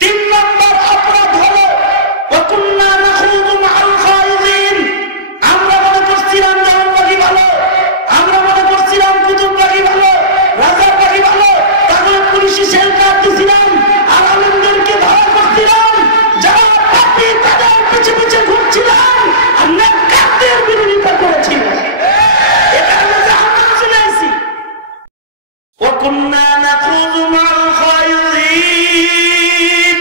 3 নম্বর অপরাধ হলো ওয়াকুন্না নাখুযু মাআল খায়িদিন। আমরা মনে করছিলাম জাহান পাখি ভালো, আমরা মনে করছিলাম কুতুব পাখি ভালো, রাজা পাখি ভালো, তাদের পুলিশি সেল কাটতেছিলাম, আর আলেমদেরকে ধরা করছিলাম, যারা পাপী তাদের পিছে পিছে ঘুরছিলাম, আমরা কাদের বিরোধিতা করেছিলাম। এটা আমরা জাহান্নামে চলে আসি। ওয়াকুন্না নাখুযু মাআল খায়িদিন,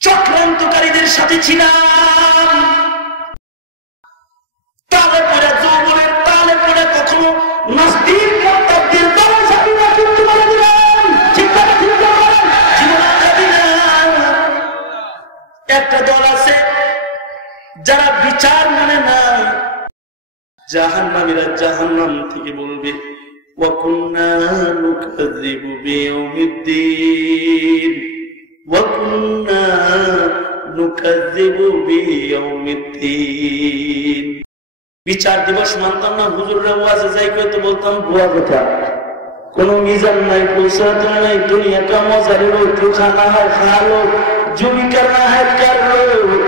চক্রান্তকারীদের সাথে ছিলাম। তালে পড়ে যৌবনের তালে পড়ে কখনো নাস্তিক মুরতাদদের দলে যাবি না, কিন্তু বলে দিলাম ঠিক কথা ঠিক বলেন, জীবনে যাবি না। একটা দল আছে যারা বিচার মানে না, জাহান্নামীরা জাহান্নাম থেকে বলবে ওয়াকুন্না নুকাযযিবু বিয়াউমিদ্দিন, ওয়াকুন্না নুকাযযিবু বিয়াউমিদ্দিন। বিচার দিবস মানতাম না, হুজুররা ওয়াজে যাই কইতে বলতাম ভুয়া কথা, কোন মিজান নাই, পৌঁছাতে নাই, দুনিয়াটা মজার রোটি খানা হয় খা লো, জমি করনা है कर लो,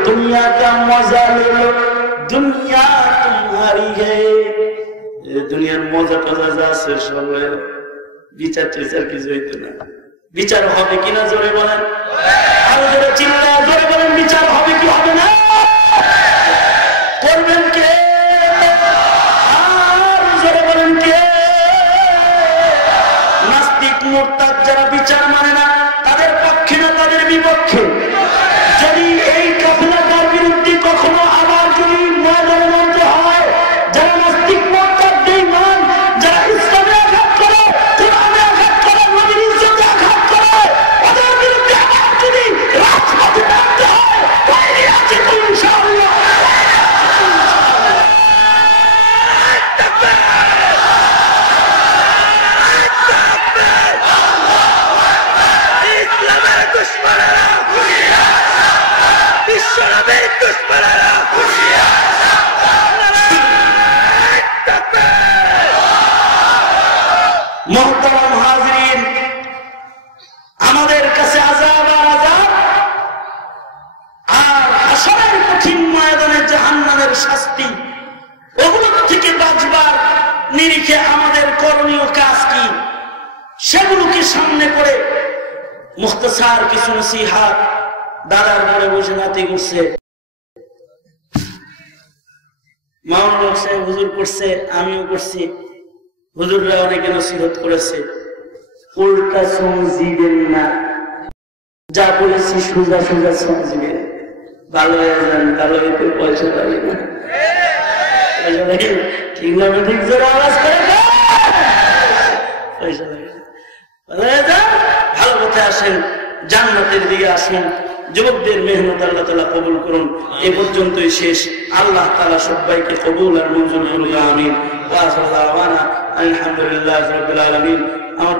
दुनिया का मजा ले लो, दुनिया तुम्हारी है। দুনিয়ার মজা টজা যা আছে সব বিচার টিচার কিছু হইতো না। বিচার হবে কিনা জোরে বলেন, আরো জোরে চিল্লা জোরে বলেন, বিচার হবে কি হবে না? করবেন কে? আর জোরে বলেন কে? নাস্তিক মুরতাদ যারা বিচার মানে না, তাদের পক্ষে না তাদের বিপক্ষে। যদি এই কাফেলার বিরুদ্ধে কখনো আবার যদি ময়দানে নামতে হয়, যারা নাস্তিক মুরতাদ বেঈমান, যারা ইসলামে আঘাত করে, কোরআনে আঘাত করে, নবীর ইজ্জতে আঘাত করে, ওদের বিরুদ্ধে আবার যদি রাজপথে নামতে হয়, তৈরি আছে তো ইনশাআল্লাহ। ইসলামের দুশমনেরা বিশ্বনবীর দুশমনেরা মুহতারাম হাজিরিন, আমাদের কাছে আযাব আর আযাব আর হাসরের কঠিন ময়দানে জাহান্নামের শাস্তি, ওগুলো থেকে বাঁচবার নিরিখে আমাদের করণীয় কাজ কি, সেগুলোকে সামনে করে মুখতাসার কিছু নসিহত দাদার ঘরে বসে নাতি করছে, মাউন বলছে, হুজুর করছে, আমিও করছি, হুজুররা অনেকে নসিহত করেছে। উল্টা সমঝিবেন না, যা বলেছি সোজা সোজা সমঝিবেন, ভালো হয়ে যান, ভালো হইতে পয়সা পাবে না। ঠিক না ঠিক জোরে আওয়াজ করে পয়সা লাগে, ভালো হয়ে যান, ভালো পথে আসেন, জান্নাতের দিকে আসেন। যুবকদের মেহনত আল্লাহ তাআলা কবুল করুন। এ পর্যন্তই শেষ। আল্লাহ তাআলা সবাইকে কবুল আর মঞ্জুর করুন। আমিন। ওয়া আখিরু দাওয়ানা আলহামদুলিল্লাহি রাব্বিল আলামিন। আমার